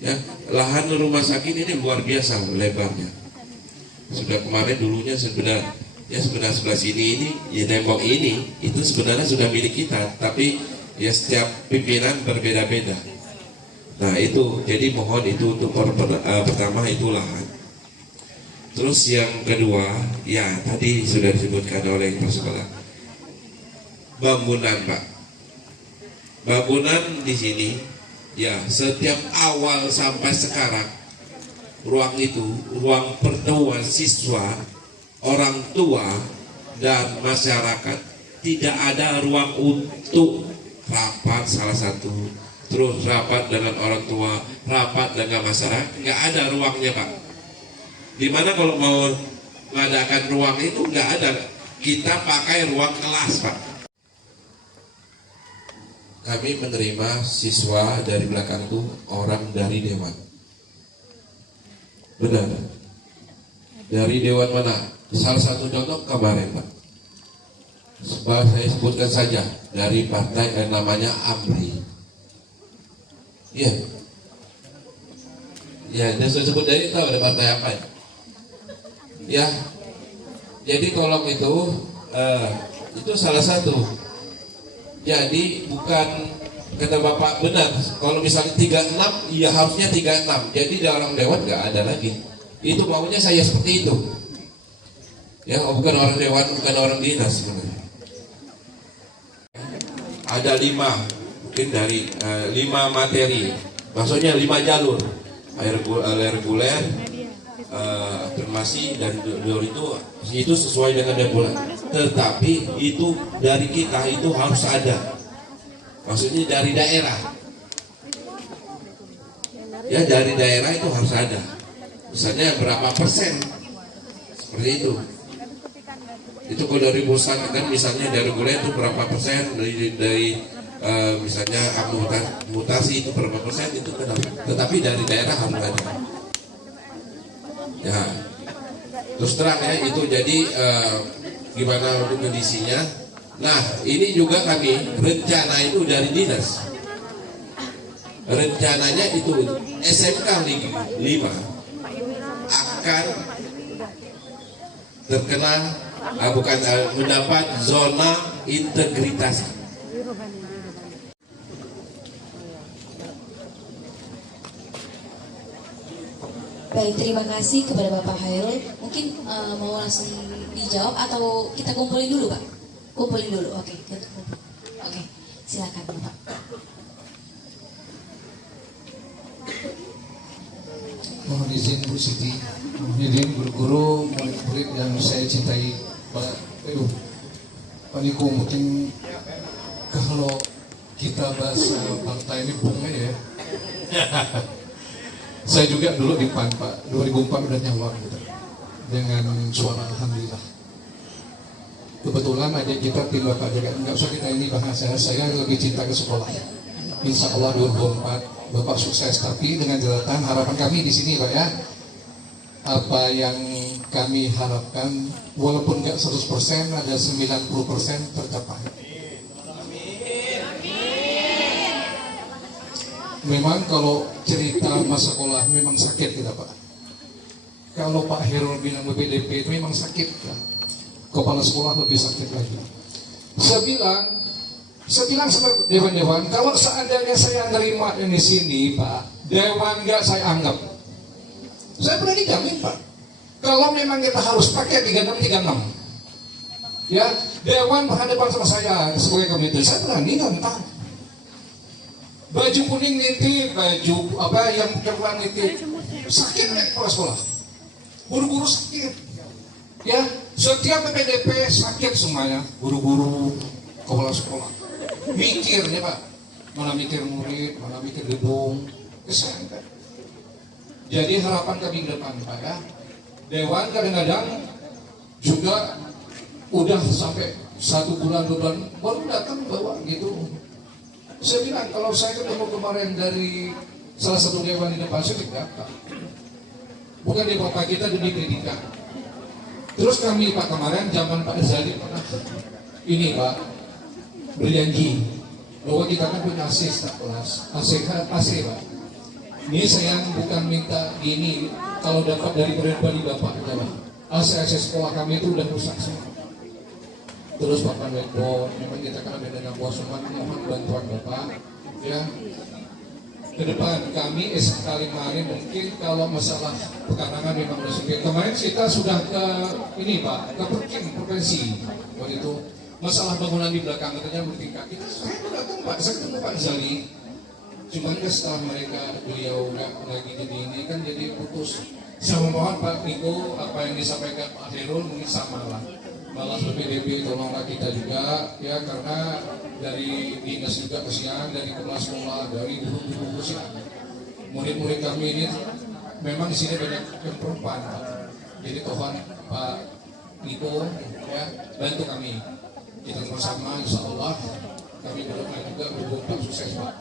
Ya, lahan rumah sakit ini luar biasa lebarnya. Sudah kemarin dulunya sebelah sebelah sini ini ya, tembok ini itu sebenarnya sudah milik kita, tapi ya setiap pimpinan berbeda-beda. Nah itu jadi mohon itu untuk pertama itu lahan. Terus yang kedua ya tadi sudah disebutkan oleh Pak Sekolah, bangunan Pak. bangunan di sini ya setiap awal sampai sekarang ruang itu ruang pertemuan siswa, orang tua dan masyarakat. Tidak ada ruang untuk rapat salah satu, terus rapat dengan orang tua, rapat dengan masyarakat, nggak ada ruangnya Pak. Dimana kalau mau mengadakan ruang itu nggak ada, kita pakai ruang kelas Pak. Kami menerima siswa dari belakang itu orang dari Dewan. Benar. Dari Dewan mana? Salah satu contoh kemarin Pak. Sebab saya sebutkan saja dari partai namanya AMRI. Iya. Ya, dan saya sebut dari tahu ada partai apa ya? Ya. Jadi kolom itu salah satu. Jadi bukan kata Bapak benar. Kalau misalnya 36, ya harusnya 36. Jadi di orang Dewan nggak ada lagi. Itu maunya saya seperti itu. Ya, bukan orang Dewan, bukan orang dinas sebenarnya. Ada 5, mungkin dari 5 materi, maksudnya 5 jalur, air reguler, afirmasi dan jalur itu sesuai dengan reguler. Tetapi itu dari kita itu harus ada, maksudnya dari daerah, ya dari daerah itu harus ada. Misalnya berapa persen, seperti itu. Itu kalau dari pusat kan misalnya dari reguler itu berapa persen, dari misalnya mutasi itu berapa persen itu benar. Tetapi dari daerah harus ada. Ya, terus terang ya itu jadi gimana untuk kondisinya. Nah ini juga kami rencana itu dari dinas. Rencananya itu SMK 5 akan terkena mendapat zona integritas. Baik, terima kasih kepada Bapak Hairul. Mungkin mau langsung dijawab atau kita kumpulin dulu Pak? Kumpulin dulu, oke. Oke, silakan Bapak. Mohon izin Bu Siti, mohon izin guru-guru, murid-murid yang saya cintai. Pak Niko, mungkin kalau kita bahas partai ini bunga ya. Saya juga dulu di PAN Pak, 2004 udah nyawa gitu, dengan suara alhamdulillah. Kebetulan adik kita tim Bapak juga, nggak usah kita ini bahas, saya lebih cinta ke sekolah. Insya Allah 2004 Bapak sukses, tapi dengan catatan harapan kami di sini Pak ya, apa yang kami harapkan walaupun nggak 100%, ada 90% tercapai. Memang kalau cerita masa sekolah memang sakit kita Pak. Kalau Pak Heru bilang BPDP itu memang sakit ya. Kepala sekolah lebih sakit lagi. Saya bilang sama dewan-dewan, kalau seandainya saya nerima di sini Pak, dewan nggak saya anggap. Saya berani jamin Pak. Kalau memang kita harus pakai 36, ya dewan berhadapan sama saya sebagai komite, saya berani nantang. Baju kuning nitip, baju apa yang terang nitip, sakit kepala sekolah, guru-guru sakit, ya setiap PPDP sakit semuanya, guru-guru, kepala sekolah, mikirnya Pak, mana mikir murid, mana mikir gedung, kesehatan. Jadi harapan kami ke depan Pak ya, dewan kadang-kadang juga udah sampai 1 bulan 2 bulan baru datang bawa gitu. Saya bilang kalau saya ketemu kemarin dari salah satu dewan di depan saya datang, bukan di bapak kita di pendidikan. Terus kami Pak kemarin zaman Pak Zali pernah ini Pak berjanji bahwa kita kan punya AC kelas, AC Pak. Ini saya bukan minta gini, kalau dapat dari pribadi bapak adalah AC sekolah kami itu udah rusak semua. Terus Bapak Menko, memang kita kan ada dengan Bosoman, mohon bantuan Bapak ya. Ke depan kami sekali kemarin mungkin kalau masalah pekarangan memang sulit. Kemarin kita sudah ke ini Pak, ke Perkim provinsi waktu itu masalah bangunan di belakang katanya bertingkat. Itu saya datang Pak, saya ketemu Pak Zali. Cuman kan setelah beliau nggak lagi jadi ini kan jadi putus. Saya mohon Pak Niko apa yang disampaikan Pak Herul mungkin sama lah. Malah PDP tolonglah kita juga ya, karena dari dinas juga kesian, dari kepala sekolah, dari guru-guru kesian. Murid-murid kami ini memang di sini banyak yang perempuan Pak. Jadi Tuhan Pak Niko ya bantu kami. Kita bersama insya Allah kami berdoa juga berbuat sukses Pak.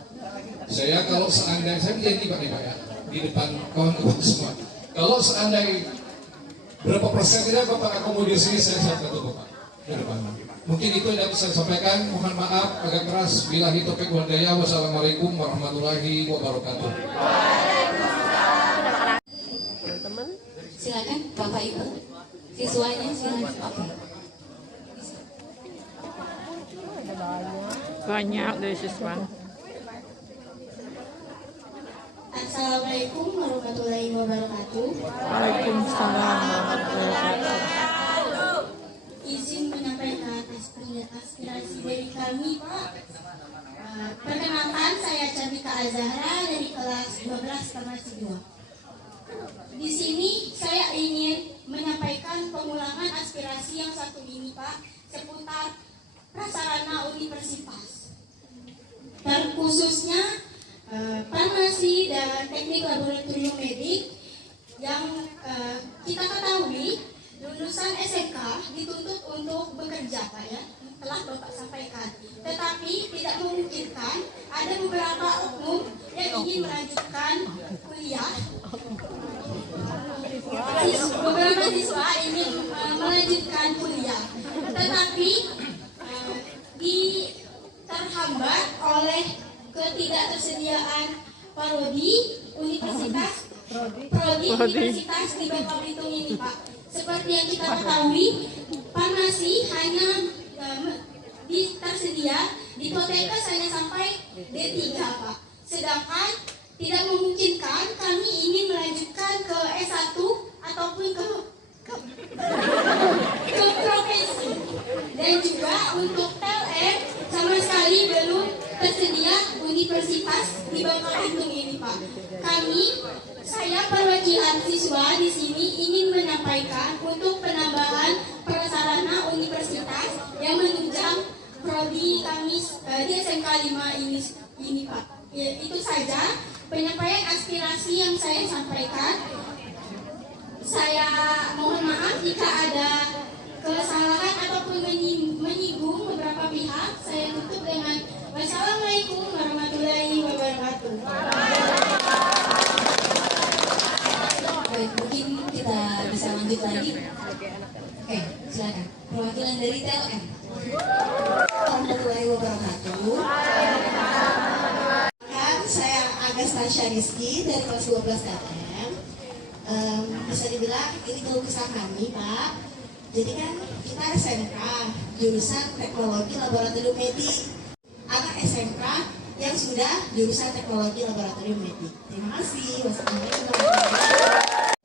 Saya kalau seandainya saya janji Pak ya di depan kawan-kawan semua. Kalau seandainya berapa persen tidak Bapak akomodir sini saya siap ketemu Bapak ke depan. Mungkin itu yang bisa saya sampaikan. Mohon maaf agak keras. Billahi taufiq wal hidayah. Wassalamualaikum warahmatullahi wabarakatuh. Silakan Bapak Ibu. Siswanya silakan Bapak. Banyak dari siswa. Assalamualaikum warahmatullahi wabarakatuh. Waalaikumsalam warahmatullahi wabarakatuh. Izin menyampaikan aspirasi dari kami, Pak. Perkenalkan, saya Cantika Azahra dari kelas 12 Farmasi 2. Di sini saya ingin menyampaikan pengulangan aspirasi yang satu ini, Pak, seputar prasarana universitas. Terkhususnya farmasi dan teknik laboratorium medik yang kita ketahui lulusan SMK dituntut untuk bekerja Pak ya, telah Bapak sampaikan. Tetapi tidak memungkinkan, ada beberapa oknum yang ingin melanjutkan kuliah. Beberapa siswa ingin melanjutkan kuliah, tetapi terhambat oleh ketidaktersediaan prodi universitas di Bangka Belitung ini Pak. Seperti yang kita ketahui, farmasi hanya tersedia di Potekkes hanya sampai D3 Pak. Sedangkan tidak memungkinkan kami ingin melanjutkan ke S1 ataupun ke profesi. Dan juga untuk TLM sama sekali belum tersedia universitas di Bangka Belitung ini Pak. Saya perwakilan siswa di sini ingin menyampaikan untuk penambahan prasarana universitas yang menunjang prodi kami di SMK 5 ini Pak. Ya, itu saja penyampaian aspirasi yang saya sampaikan. Saya mohon maaf jika ada kesalahan ataupun menyinggung beberapa pihak. Saya tutup dengan wassalamualaikum warahmatullahi wabarakatuh. Baik, mungkin kita bisa lanjut lagi. Oke, silakan. Perwakilan dari TLM. Warahmatullahi wabarakatuh. Saya Agasta Rizky dari kelas 12 TLM. Bisa dibilang ini keluh kesah kami Pak. Jadi kan kita SMK jurusan teknologi laboratorium medik. Anak SMK yang sudah jurusan teknologi laboratorium medik. Terima kasih. Wassalamualaikum warahmatullahi wabarakatuh.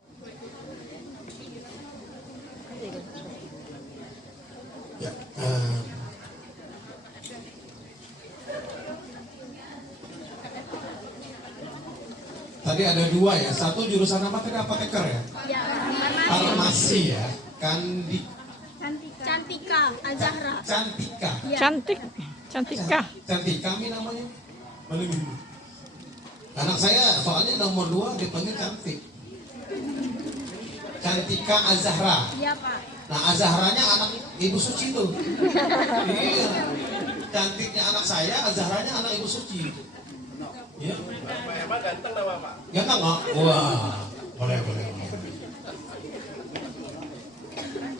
Tadi ada dua ya, satu jurusan apa tadi, apoteker ya? Farmasi ya, Cantika Azahra. Cantika. Cantika. Kami namanya. Anak saya soalnya nomor 2 dipanggil Cantik. Cantika Azahra. Iya Pak. Nah Azahranya anak Ibu Suci tuh. Iya. Cantiknya anak saya, Azahranya anak Ibu Suci. Ya. Emang ganteng nama Pak? Ganteng nggak? Wah, boleh.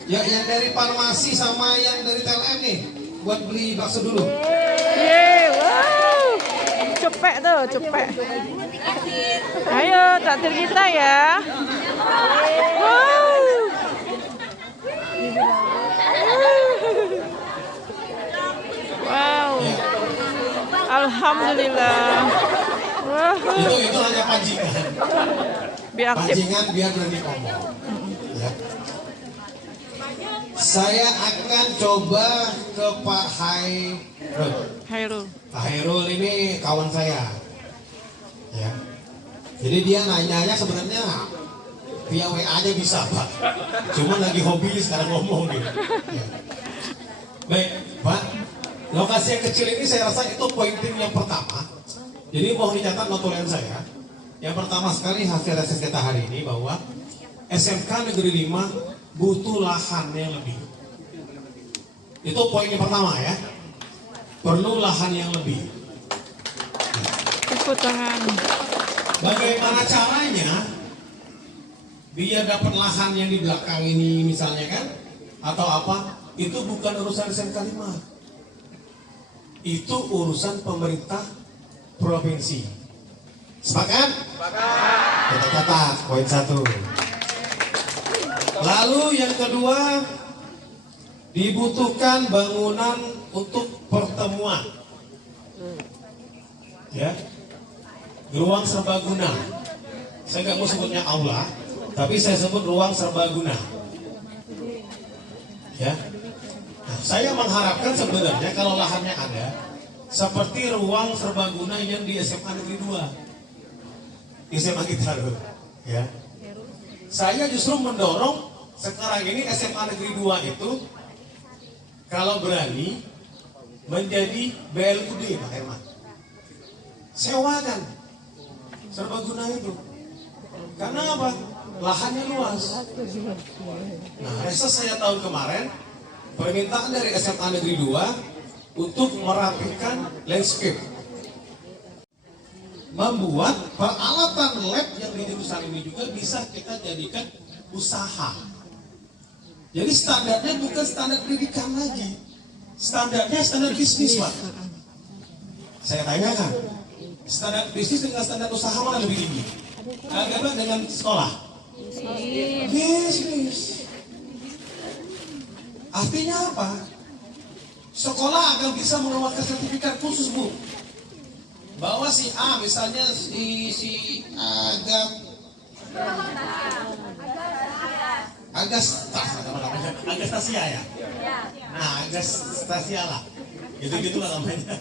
Ya, yang dari farmasi sama yang dari TLM nih, buat beli bakso dulu. Wow, cepet tuh, cepet. Ayo, takdir kita ya. Wow. Wow. Alhamdulillah. Wow. Itu hanya pancingan. Pancingan biar berani ngomong. Ya. Saya akan coba ke Pak Hairul. Pak Hairul ini kawan saya. Ya. Jadi dia nanya sebenarnya via WA aja bisa, Pak. Cuma lagi hobi sekarang ngomong gitu. Ya. Baik, Pak. Lokasi yang kecil ini saya rasa itu pointing yang pertama. Jadi mohon dicatat notulen saya. Yang pertama sekali hasil reses kita hari ini bahwa SMK Negeri 5 butuh lahan yang lebih. Itu poin yang pertama ya. Perlu lahan yang lebih. Tepuk tangan. Bagaimana caranya biar dapat lahan yang di belakang ini misalnya kan? Atau apa? Itu bukan urusan SMK 5. Itu urusan pemerintah provinsi. Sepakat? Sepakat. Kita catat poin 1. Lalu yang kedua, dibutuhkan bangunan untuk pertemuan. Ya. Ruang serbaguna. Saya nggak mau sebutnya aula, tapi saya sebut ruang serbaguna. Ya. Nah, saya mengharapkan sebenarnya kalau lahannya ada, seperti ruang serbaguna yang di SMA Negeri 2. SMA kita loh. Ya. Saya justru mendorong sekarang ini SMA Negeri 2 itu kalau berani menjadi BLUD, Pak Herman. Sewakan serbaguna itu. Karena apa? Lahannya luas. Nah, reses saya tahun kemarin permintaan dari SMA Negeri 2 untuk merapikan landscape. Membuat peralatan lab yang di jurusan ini juga bisa kita jadikan usaha. Jadi standarnya bukan standar pendidikan lagi. Standarnya standar bisnis, Pak. Saya tanyakan, standar bisnis dengan standar usaha mana lebih tinggi? Agama dengan sekolah? Bisnis. Artinya apa? Sekolah akan bisa mengeluarkan sertifikat khusus, Bu. Bahwa si A misalnya si Agastasia ya. Nah, Agastasia lah. Gitu-gitu lah namanya.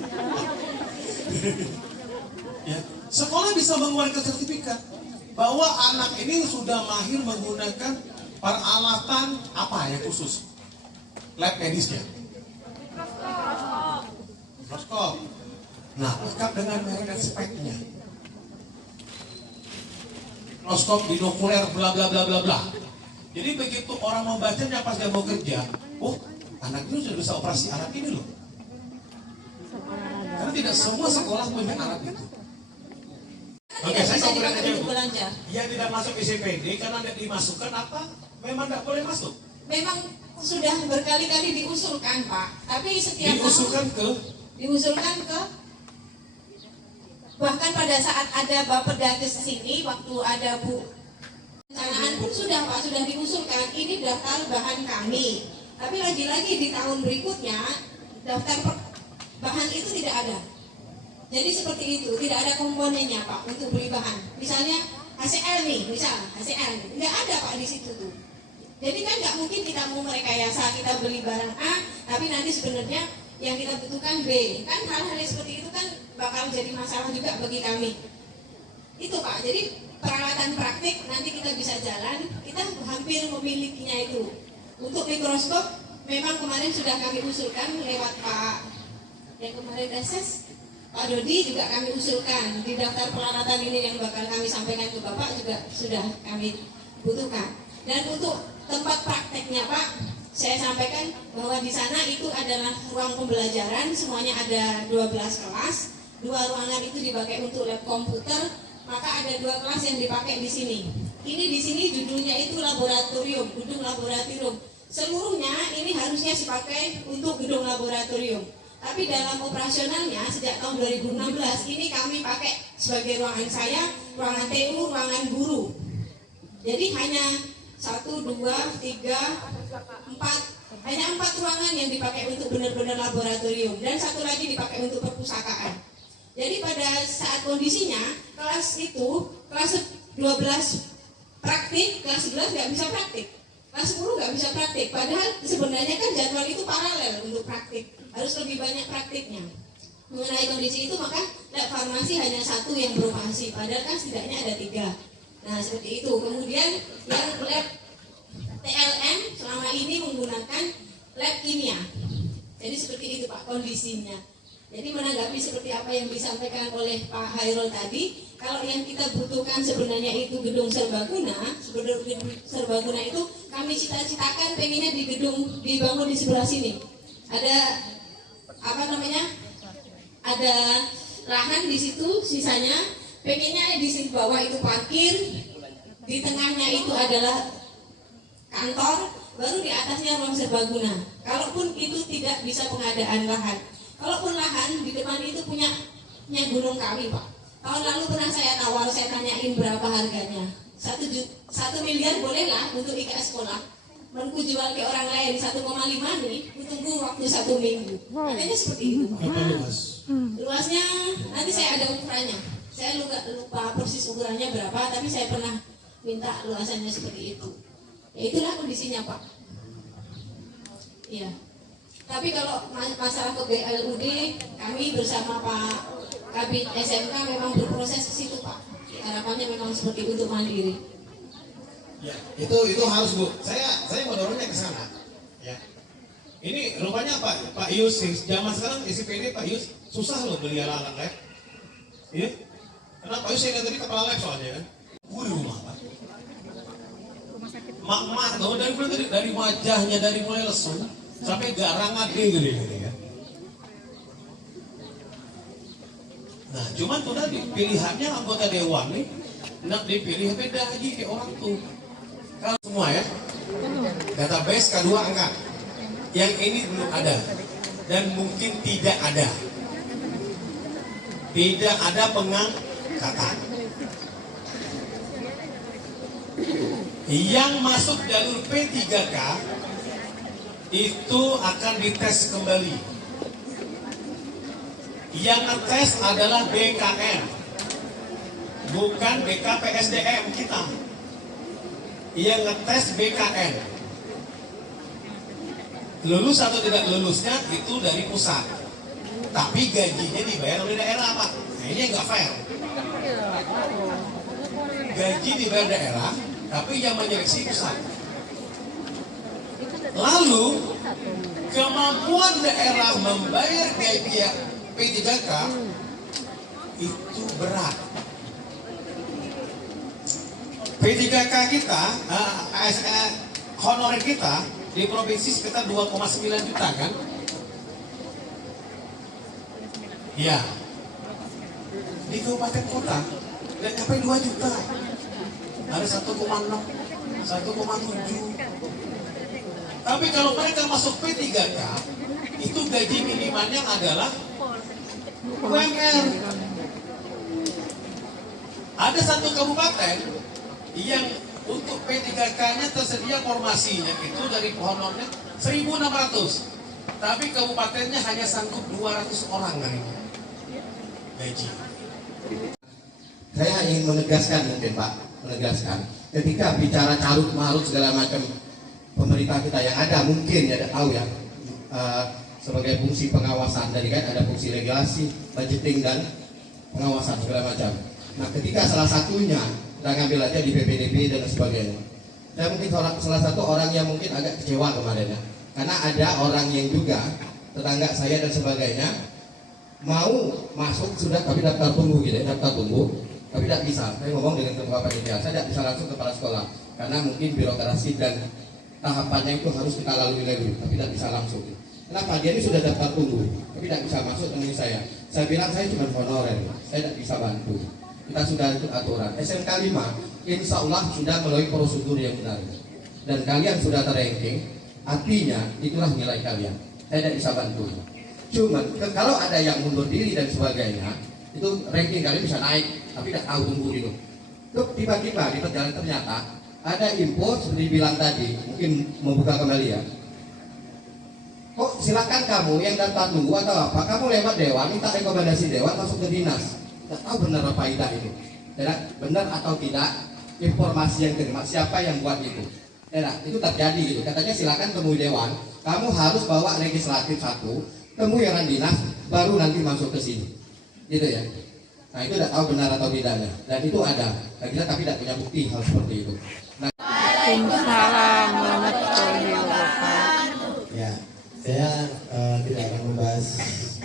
Ya. Sekolah bisa mengeluarkan sertifikat bahwa anak ini sudah mahir menggunakan peralatan apa yang khusus, lab medisnya. Mikroskop. Nah, lengkap dengan merek dan speknya. Mikroskop binokuler bla bla bla bla bla. Jadi begitu orang membacanya pas dia mau kerja, oh anak ini sudah bisa operasi alat ini loh. Karena tidak semua sekolah punya alat itu. Oke, saya komplain aja Bu. Yang tidak masuk ICPD karena tidak dimasukkan apa? Memang tidak boleh masuk. Memang sudah berkali-kali diusulkan, Pak. Tapi setiap diusulkan ke bahkan pada saat ada Bapedakes sini, waktu ada Bu Canaan pun sudah Pak, sudah diusulkan ini daftar bahan kami. Tapi lagi-lagi di tahun berikutnya daftar bahan itu tidak ada. Jadi seperti itu, tidak ada komponennya Pak untuk beli bahan. Misalnya HCl nih, HCl nggak ada Pak di situ tuh. Jadi kan nggak mungkin kita mau merekayasa kita beli barang A, tapi nanti sebenarnya yang kita butuhkan B. Kan hal-hal seperti itu kan bakal jadi masalah juga bagi kami. Itu Pak, jadi peralatan praktik nanti kita bisa jalan, kita hampir memilikinya itu. Untuk mikroskop memang kemarin sudah kami usulkan lewat Pak yang kemarin reses, Pak Dodi juga kami usulkan di daftar peralatan ini yang bakal kami sampaikan ke Bapak juga sudah kami butuhkan. Dan untuk tempat prakteknya Pak, saya sampaikan bahwa di sana itu adalah ruang pembelajaran, semuanya ada 12 kelas, 2 ruangan itu dipakai untuk lab komputer, maka ada 2 kelas yang dipakai di sini. Ini di sini judulnya itu laboratorium, gedung laboratorium. Seluruhnya ini harusnya dipakai untuk gedung laboratorium. Tapi dalam operasionalnya sejak tahun 2016 ini kami pakai sebagai ruangan saya, ruangan TU, ruangan guru. Jadi hanya 1, 2, 3, 4, hanya 4 ruangan yang dipakai untuk benar-benar laboratorium dan 1 lagi dipakai untuk perpustakaan. Jadi pada saat kondisinya kelas itu kelas 12 praktik, kelas 11 nggak bisa praktik. kelas 10 nggak bisa praktik. Padahal sebenarnya kan jadwal itu paralel untuk praktik, harus lebih banyak praktiknya. Mengenai kondisi itu maka lab farmasi hanya satu yang beroperasi, padahal kan setidaknya ada 3. Nah seperti itu. Kemudian yang lab TLM selama ini menggunakan lab kimia. Jadi seperti itu Pak kondisinya. Jadi menanggapi seperti apa yang disampaikan oleh Pak Hairul tadi, kalau yang kita butuhkan sebenarnya itu gedung serbaguna, serbaguna itu kami cita-citakan pengennya di gedung dibangun di sebelah sini. Ada ada lahan di situ, sisanya pengennya di sini bawah itu parkir, di tengahnya itu adalah kantor, baru di atasnya ruang serbaguna. Kalaupun itu tidak bisa pengadaan lahan, kalaupun lahan di depan itu punya Gunung Kawi Pak. Tahun lalu pernah saya tawar, saya tanyain berapa harganya. 1 miliar bolehlah untuk IKS sekolah. Menku jual ke orang lain 1,5 nih, tunggu waktu 1 minggu. Katanya seperti itu. Luasnya nanti saya ada ukurannya. Saya lupa persis ukurannya berapa, tapi saya pernah minta luasannya seperti itu. Ya itulah kondisinya Pak. Iya. Tapi kalau masalah ke BLUD, kami bersama Pak Kabit SMK memang berproses ke situ Pak. Harapannya memang seperti untuk mandiri. Ya, itu harus Bu. Saya mendorongnya ke sana. Ya. Ini rupanya Pak Yus, zaman sekarang isi PD Pak Yus susah loh beli alat lab. Ya. Karena Pak Yus saya lihat tadi kepala lab soalnya kan. Gue di rumah Pak. Mak bahwa dari wajahnya dari mulai lesu sampai garang ade gini ya. Nah, cuman tuh tadi pilihannya anggota dewan nih, nak dipilih beda aja kayak orang tuh. Kalau semua ya, database K2 angkat. Yang ini belum ada dan mungkin tidak ada. Tidak ada pengangkatan. Yang masuk jalur P3K itu akan dites kembali. Yang ngetes adalah BKN, bukan BKPSDM kita. Yang ngetes BKN. Lulus atau tidak lulusnya itu dari pusat. Tapi gajinya dibayar oleh daerah Pak. Nah ini nggak fair. Gaji dibayar daerah, tapi yang menyeleksi pusat. Lalu kemampuan daerah membayar gaji P3K itu berat. P3K kita, honorer kita di provinsi sekitar 2,9 juta kan? Ya. Di kabupaten kota dan sampai 2 juta. Ada 1,6, 1,7. Tapi kalau mereka masuk P3K, itu gaji minimalnya adalah UMR. Ada satu kabupaten yang untuk P3K-nya tersedia formasinya itu dari honornya 1.600. Tapi kabupatennya hanya sanggup 200 orang dari gaji. Saya ingin menegaskan mungkin Pak, ketika bicara carut marut segala macam pemerintah kita yang ada mungkin ya tahu ya sebagai fungsi pengawasan tadi kan ada fungsi regulasi, budgeting dan pengawasan segala macam. Nah ketika salah satunya kita ngambil aja di BPDB dan sebagainya, saya mungkin salah satu orang yang mungkin agak kecewa kemarin ya, karena ada orang yang juga tetangga saya dan sebagainya mau masuk sudah tapi daftar tunggu gitu ya, daftar tunggu tapi tidak bisa. Saya ngomong dengan ketua panitia, saya tidak bisa langsung ke kepala sekolah karena mungkin birokrasi dan tahapannya itu harus kita lalui lagi, tapi tidak bisa langsung. Kenapa? Dia ini sudah daftar tunggu, tapi tidak bisa masuk temui saya. Saya bilang saya cuma honorer, saya tidak bisa bantu. Kita sudah ikut aturan. SMK 5, insya Allah sudah melalui prosedur yang benar. Dan kalian sudah terranking, artinya itulah nilai kalian. Saya tidak bisa bantu. Cuman kalau ada yang mundur diri dan sebagainya, itu ranking kalian bisa naik, tapi tidak tahu tunggu dulu. Terus tiba-tiba di perjalanan ternyata ada info seperti bilang tadi, mungkin membuka kembali ya. Kok silakan kamu yang daftar tunggu atau apa? Kamu lewat dewan, minta rekomendasi dewan masuk ke dinas. Tidak tahu benar apa tidak itu. Benar atau tidak informasi yang terima, siapa yang buat itu. Nah, itu terjadi gitu. Katanya silakan temui dewan, kamu harus bawa legislatif satu, temui yang dinas, baru nanti masuk ke sini. Gitu ya. Nah, itu tidak tahu benar atau tidaknya. Dan itu ada. Dan kita tapi tidak punya bukti hal seperti itu. Nah, Waalaikumsalam warahmatullahi wabarakatuh. Ya, saya tidak akan membahas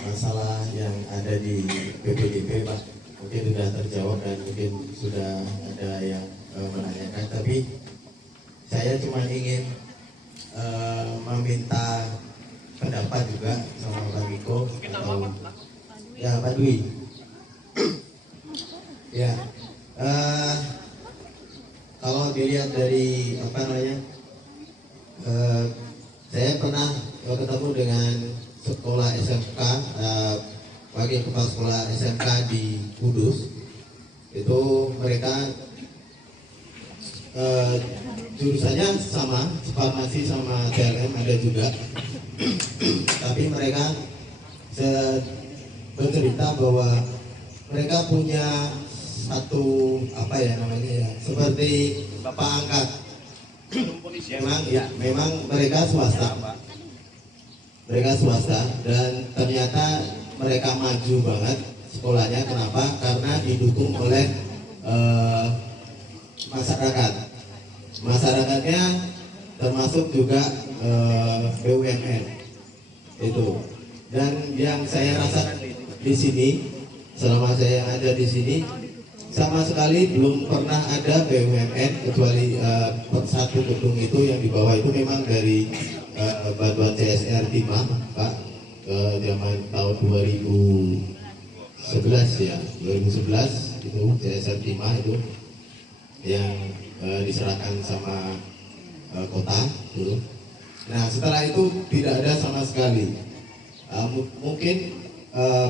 masalah yang ada di PPDB, Pak. Mungkin sudah terjawab dan mungkin sudah ada yang menanyakan. Tapi saya cuma ingin meminta pendapat juga sama Pak Niko atau ya Pak Dwi. Ya, kalau dilihat dari apa namanya, saya pernah ketemu dengan sekolah SMK, wakil kepala sekolah SMK di Kudus. Itu mereka jurusannya sama, farmasi sama TLM ada juga. Tapi mereka bercerita bahwa mereka punya satu apa ya namanya ya, seperti bapak angkat. Memang mereka swasta. Mereka swasta dan ternyata mereka maju banget sekolahnya. Kenapa? Karena didukung oleh masyarakat. Masyarakatnya termasuk juga BUMN itu. Dan yang saya rasakan di sini selama saya ada di sini sama sekali belum pernah ada BUMN kecuali satu gedung itu yang di bawah itu memang dari bantuan CSR Timah, Pak, zaman tahun 2011 ya, 2011 itu CSR Timah itu yang diserahkan sama kota dulu. Nah, setelah itu tidak ada sama sekali. Mungkin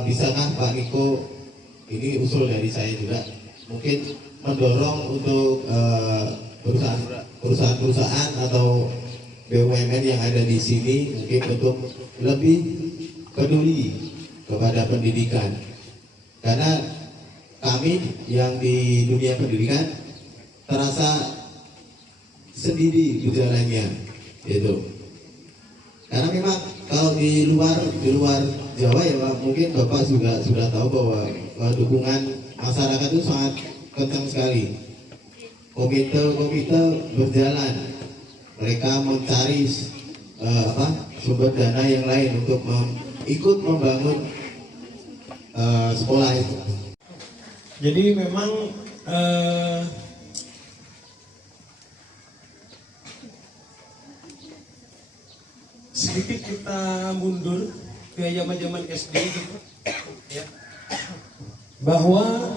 bisakah Pak Niko, ini usul dari saya juga, mungkin mendorong untuk perusahaan-perusahaan atau BUMN yang ada di sini mungkin untuk lebih peduli kepada pendidikan, karena kami yang di dunia pendidikan terasa sendiri gejalanya itu. Karena memang kalau di luar Jawa ya Pak, mungkin Bapak juga sudah tahu bahwa dukungan masyarakat itu sangat kencang sekali. Komite berjalan, mereka mencari sumber dana yang lain untuk ikut membangun sekolah itu. Jadi memang sedikit kita mundur ke zaman SD gitu, ya, bahwa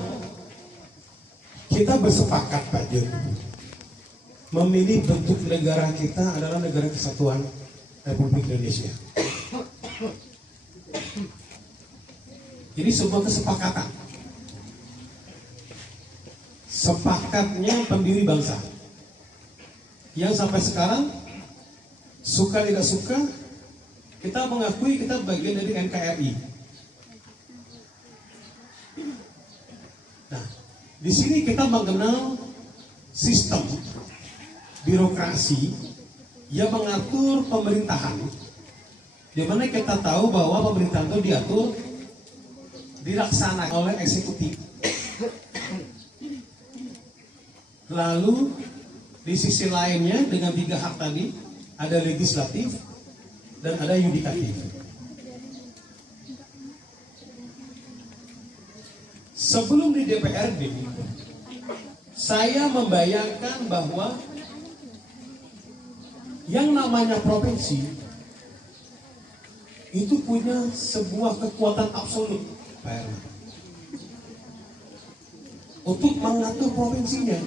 kita bersepakat Pak Jun memilih bentuk negara kita adalah negara kesatuan Republik Indonesia. Jadi sebuah kesepakatan, sepakatnya pendiri bangsa yang sampai sekarang suka tidak suka kita mengakui kita bagian dari NKRI. Nah, di sini kita mengenal sistem birokrasi yang mengatur pemerintahan, di mana kita tahu bahwa pemerintahan itu diatur, dilaksanakan oleh eksekutif. Lalu di sisi lainnya dengan 3 hak tadi ada legislatif dan ada yudikatif. Sebelum di DPRD, saya membayangkan bahwa yang namanya provinsi itu punya sebuah kekuatan absolut, Pak Erwin, untuk mengatur provinsinya.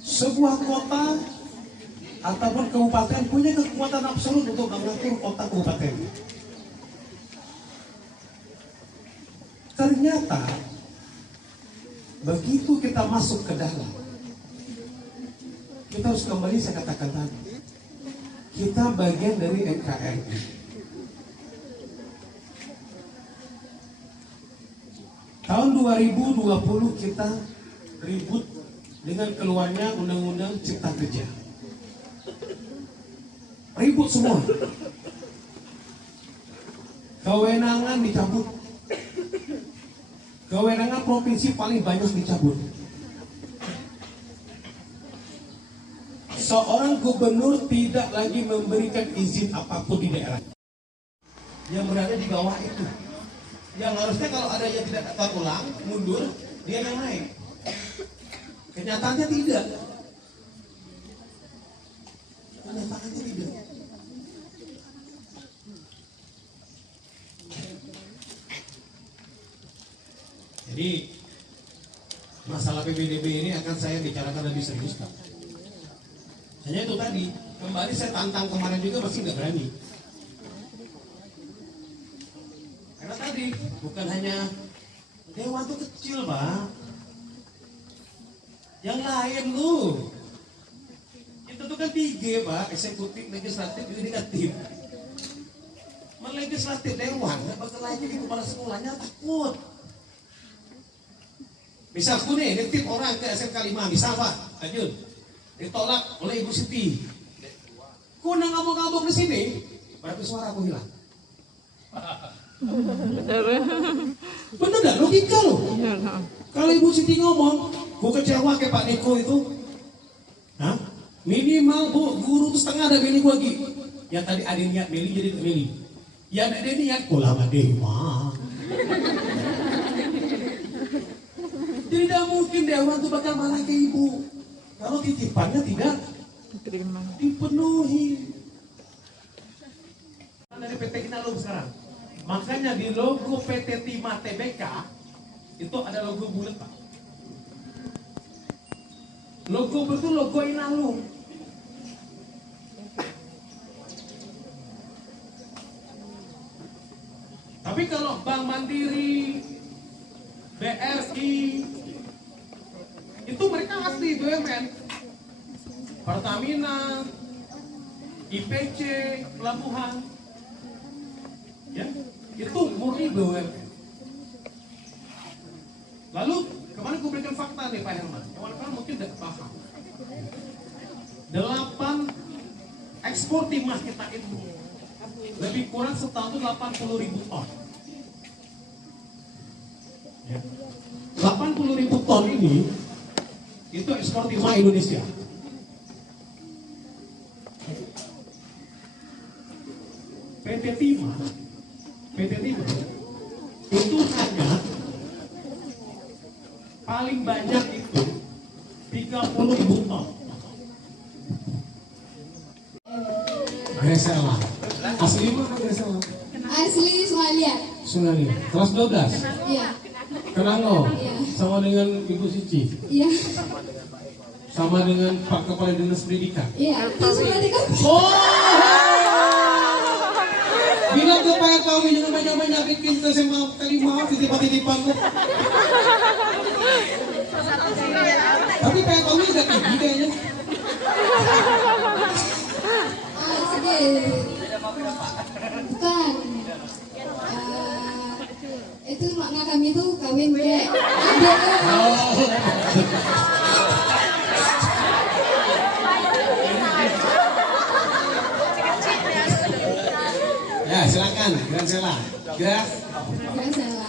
Sebuah kota ataupun kabupaten punya kekuatan absolut untuk mengatur kota kabupaten. Ternyata begitu kita masuk ke dalam, kita harus kembali, saya katakan tadi, kita bagian dari NKRI. Tahun 2020 kita ribut dengan keluarnya undang-undang Cipta Kerja. Ribut semua. Kewenangan dicabut. Kewenangan provinsi paling banyak dicabut. Seorang gubernur tidak lagi memberikan izin apapun di daerah yang berada di bawah itu. Yang harusnya kalau ada yang tidak dapat ulang, mundur, dia yang naik. Kenyataannya tidak. Kenyataannya tidak. Jadi masalah PPDB ini akan saya bicarakan lebih serius, Pak. Hanya itu tadi, kembali saya tantang kemarin juga masih nggak berani. Karena tadi bukan hanya dewan itu kecil, Pak. Yang lain lu, itu tuh kan 3, Pak, eksekutif, legislatif, yudikatif. Melegislatif dewan, nggak bakal lagi di kepala sekolahnya takut. Misal aku nih, nitip orang ke SMK 5, misal Pak, Ajun, ditolak oleh Ibu Siti. Ku nang ngomong-ngomong di sini, berarti suara aku hilang. Bener gak? Logika loh. Kalau Ibu Siti ngomong, ku kecewa ke Pak Niko itu. Hah? Minimal bu, guru itu setengah ada milih gua lagi. Yang tadi ada niat milih jadi tak milih. Yang ada niat lama dewa. Jadi tidak mungkin dewan itu bakal marah ke ibu kalau titipannya tidak dipenuhi. Dari PT Inalum sekarang, makanya di logo PT Timah TBK itu ada logo bulat, Pak. Logo betul logo Inalum. Tapi kalau Bank Mandiri, BRI, itu mereka asli BUMN. Pertamina, IPC, Pelabuhan, ya, itu murni BUMN. Lalu kemarin aku berikan fakta nih Pak Herman, kawan-kawan mungkin tidak paham. 8 ekspor timah kita itu lebih kurang setahun 80.000 ton. 80.000 ton ini itu ekspor timah Indonesia. PT Timah itu hanya paling banyak itu 30.000 ton. Gresela. Asli mana Gresela? Asli Somalia. Somalia. Kelas 12? Iya. Kenal lo? Iya. Sama dengan Ibu Cici? Iya. Sama dengan Pak Kepala Dinas Pendidikan? Iya. Terus pendidikan. Oh! Bilang ke Pak Kawi jangan banyak-banyak bikin kita sama terima titipan-titipan lo. Tapi Pak Kawi udah tinggi kayaknya. Bukan. Itu makna kami itu kawin ke adik. Ya silakan, Gransela. Gransela.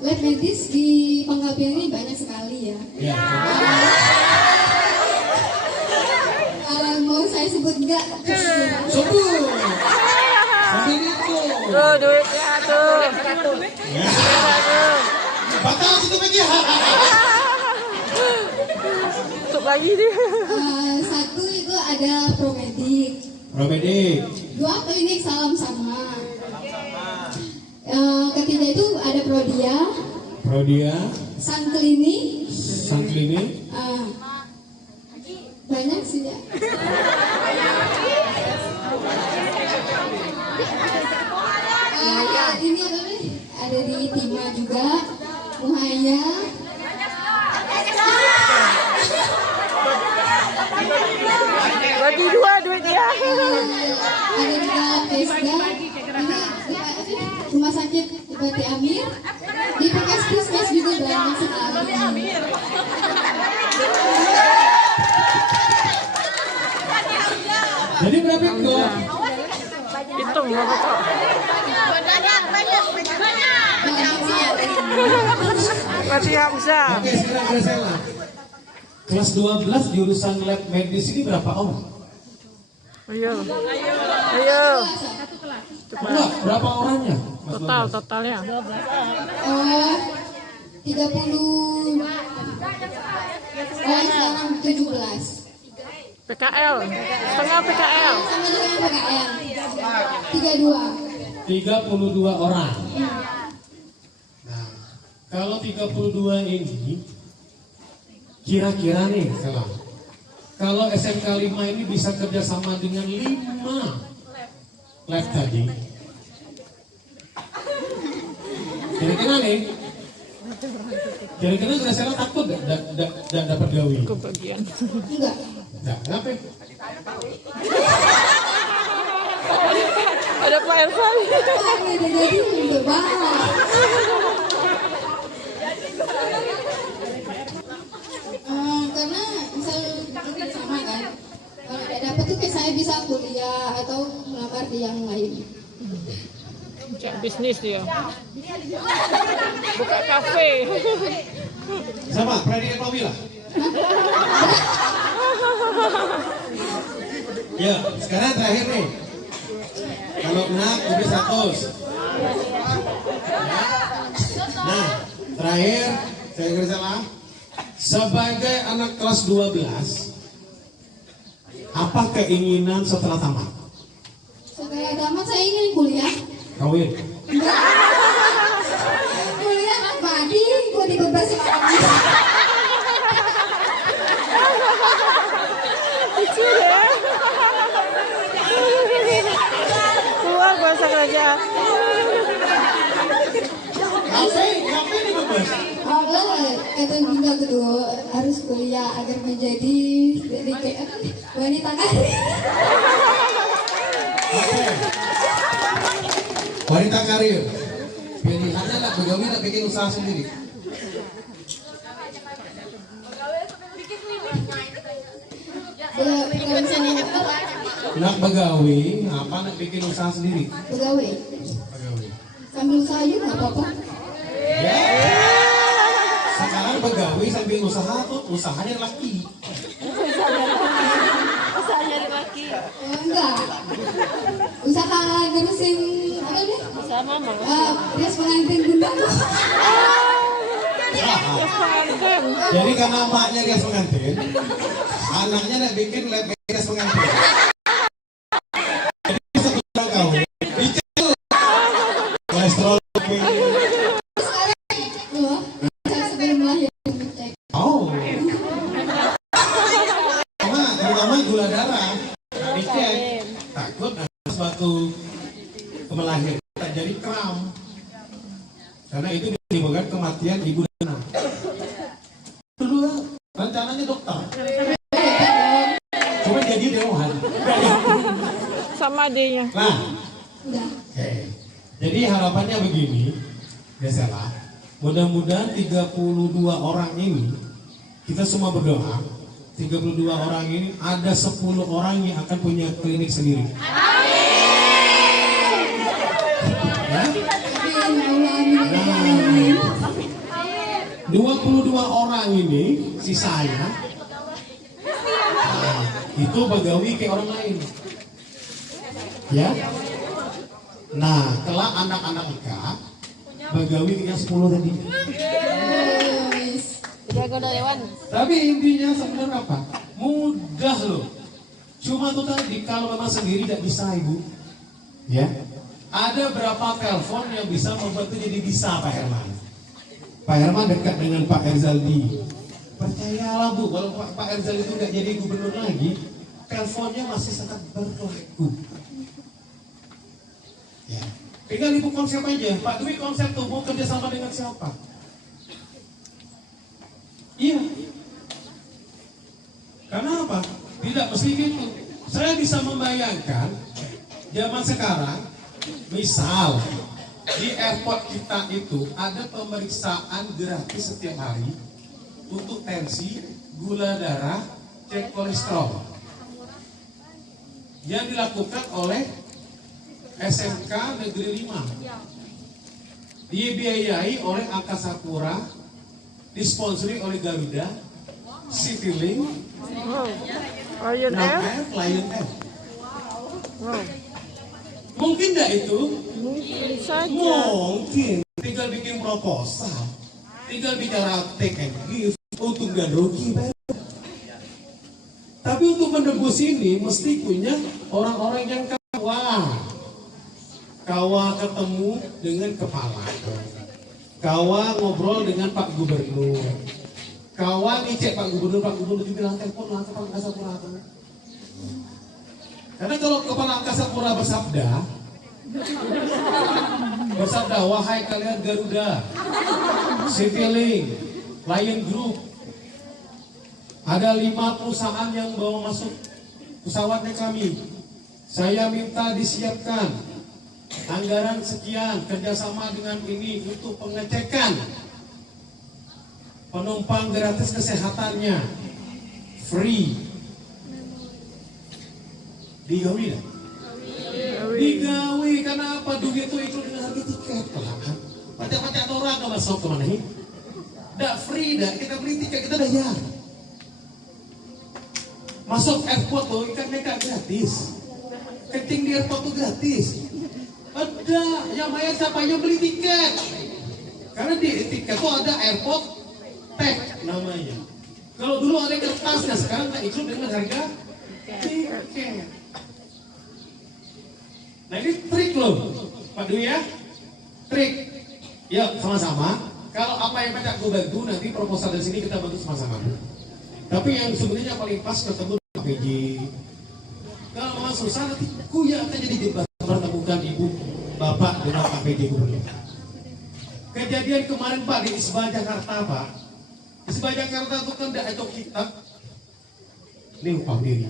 Lab medis di Pangkapian ini banyak sekali ya. Ya. Mau saya sebut enggak? Sebut. Sambil itu. Tuh duitnya tuh. Batal situ lagi. Tutup lagi dia. Satu itu ada Promedik. Promedik. 2 klinik Salam Sama. Ketiga itu ada Prodia. Prodia. Sun Klinik. Sun Klinik. Banyak sih ya. Ini apa nih? Ada di Timah juga, Muhaya. Bagi 2 duit dia. Ada juga Pesda. Ini rumah sakit Bupati Amir, di bekas Puskes juga banyak sekali. Jadi berapa itu? Hitung berapa kok? Berarti Hamzah. Oke, sekarang Graciela. Kelas 12 jurusan lab medis ini berapa orang? Ayo. Ayo. Enggak, berapa orangnya? Totalnya. Oh, 30. Oh, sekarang 17. PKL. Setengah PKL. Sama dengan PKL. 32. 32 orang. Nah, kalau 32 ini kira-kira nih kalau SMK 5 ini bisa kerjasama dengan 5 lab tadi, kira-kira nih, kira-kira Graciela takut gak dapat gawe? Kebagian. Enggak. Nah, kenapa? Ada Pak Irfan. Jadi udah banget. Karena misal sama kan, kalau tidak dapat tuh kayak saya bisa kuliah atau melamar di yang lain. Cek bisnis dia. Buka kafe. Sama, Freddy Pawila. Ya, sekarang terakhir nih. Kalau nak, udah 100. Nah, terakhir, saya Graciela. Sebagai anak kelas 12, apa keinginan setelah tamat? Setelah tamat saya ingin kuliah. Kawin. Kuliah apa? Gue dibebasin lagi. Keluar bahasa kerajaan. Ngapain dibebas? Kata bunda kedua harus kuliah agar menjadi wanita karir. Wanita karir. Pilihannya lah begawi tak bikin usaha sendiri. Nak begawi, apa nak bikin usaha sendiri? Begawi. Sambil usaha juga nggak apa-apa. Ya. Sekarang begawi sambil usaha tuh usahanya laki. Usahanya laki. Oh, enggak. Usaha ngurusin apa nih? Usaha mama. Rias pengantin bunda. Jadi karena emaknya rias pengantin, anaknya nak bikin lab rias pengantin. Jadi setelah kau dicek kolesterol. Sebelum lahir dicek. Oh. Terutama gula darah dicek, takut ada suatu melahirkan terjadi kram, karena itu menimbulkan kematian ibu dan anak. Kedua, rencananya dokter, cuma jadi dewan. Sama adanya. Nah, jadi harapannya begini, Graciela, mudah-mudahan 32 orang ini, kita semua berdoa, 32 orang ini ada 10 orang yang akan punya klinik sendiri. Ya? 22 orang ini, sisanya, itu begawi kayak orang lain. Ya. Nah, kelak anak-anak Ika begawi yang 10 tadi. Jago dewan. Tapi intinya sebenarnya apa? Mudah loh. Cuma tuh tadi kalau memang sendiri tidak bisa ibu, ya. Ada berapa telepon yang bisa membantu jadi bisa Pak Herman? Pak Herman dekat dengan Pak Erzaldi. Percayalah Bu, kalau Pak Erzaldi itu nggak jadi gubernur lagi, teleponnya masih sangat berlaku. Ya. Tinggal ibu konsep aja. Pak Dwi konsep tuh mau kerjasama dengan siapa? Iya. Karena apa? Tidak mesti gitu. Saya bisa membayangkan zaman sekarang, misal di airport kita itu ada pemeriksaan gratis setiap hari untuk tensi, gula darah, cek kolesterol yang dilakukan oleh SMK Negeri 5, dibiayai oleh Angkasa Pura, disponsori oleh Garuda, Citylink, Lion Air. Lion Air. Mungkin nggak itu? Mungkin saja. Mungkin. Tinggal bikin proposal, tinggal bicara take and give, untung dan rugi. Tapi untuk menebus ini mesti punya orang-orang yang kawa ketemu dengan kepala, kawa ngobrol dengan Pak Gubernur, kawa ngecek Pak Gubernur bilang telepon lah ke Pak Angkasa Pura. Karena kalau Kepala Angkasa Pura bersabda, wahai kalian Garuda, Citylink, Lion Group, ada 5 perusahaan yang bawa masuk pesawatnya kami. Saya minta disiapkan anggaran sekian kerjasama dengan ini untuk pengecekan penumpang gratis kesehatannya, free. Digawi dah. Digawi karena apa? Duit itu ikut dengan harga tiket. Pajak-pajak orang ke masuk kemana ini? Dah free dah, kita beli tiket kita bayar. Masuk airport tuh ikan mereka gratis. Kencing di airport tuh gratis. Ada yang bayar siapa yang beli tiket? Karena di tiket tuh ada airport tag namanya. Kalau dulu ada kertasnya, sekarang tak ikut dengan harga tiket. Nah ini trik loh, Pak Dwi ya, trik. Ya sama-sama. Kalau apa yang Pak gue bantu nanti proposal dari sini kita bantu sama-sama. Tapi yang sebenarnya paling pas ketemu Pak PJ. Kalau mau susah nanti kuya akan jadi jembatan pertemukan ibu bapak dengan Pak PJ Gubernur. Kejadian kemarin Pak di Isba Jakarta Pak. Isba Jakarta itu kan tidak ada kitab. Ini upah diri.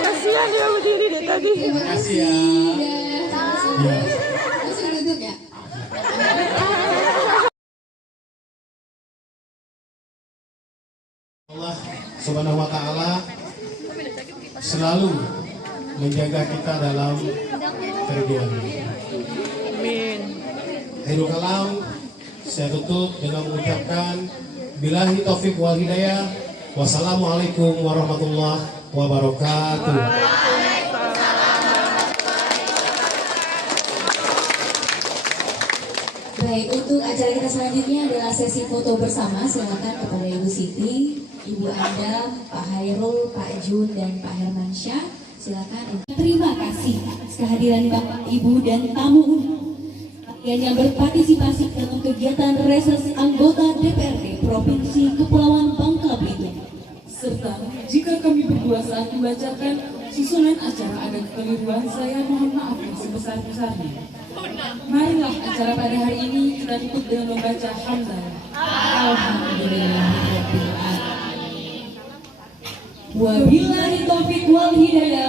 Kasihan dia berdiri dari tadi. Terima kasih ya. Ya. Langsung duduk ya. Allah Subhanahu wa Ta'ala selalu menjaga kita dalam kerjaan. Amin. Akhirul kalam, saya tutup dengan mengucapkan billahi taufik wal hidayah. Wassalamualaikum warahmatullahi wabarakatuh. Baik, untuk acara kita selanjutnya adalah sesi foto bersama. Silakan kepada Ibu Siti, Ibu Adam, Pak Hairul, Pak Jun, dan Pak Hermansyah. Silakan. Terima kasih kehadiran Bapak, Ibu, dan tamu yang berpartisipasi dalam kegiatan reses anggota DPRD Provinsi Kepulauan Bangka Belitung. Serta jika kami berdua saat membacakan susunan acara ada kekeliruan, saya mohon maaf yang sebesar-besarnya. Marilah acara pada hari ini kita tutup dengan membaca hamdalah. Alhamdulillahirabbil alamin. Wabillahi taufiq wal hidayah.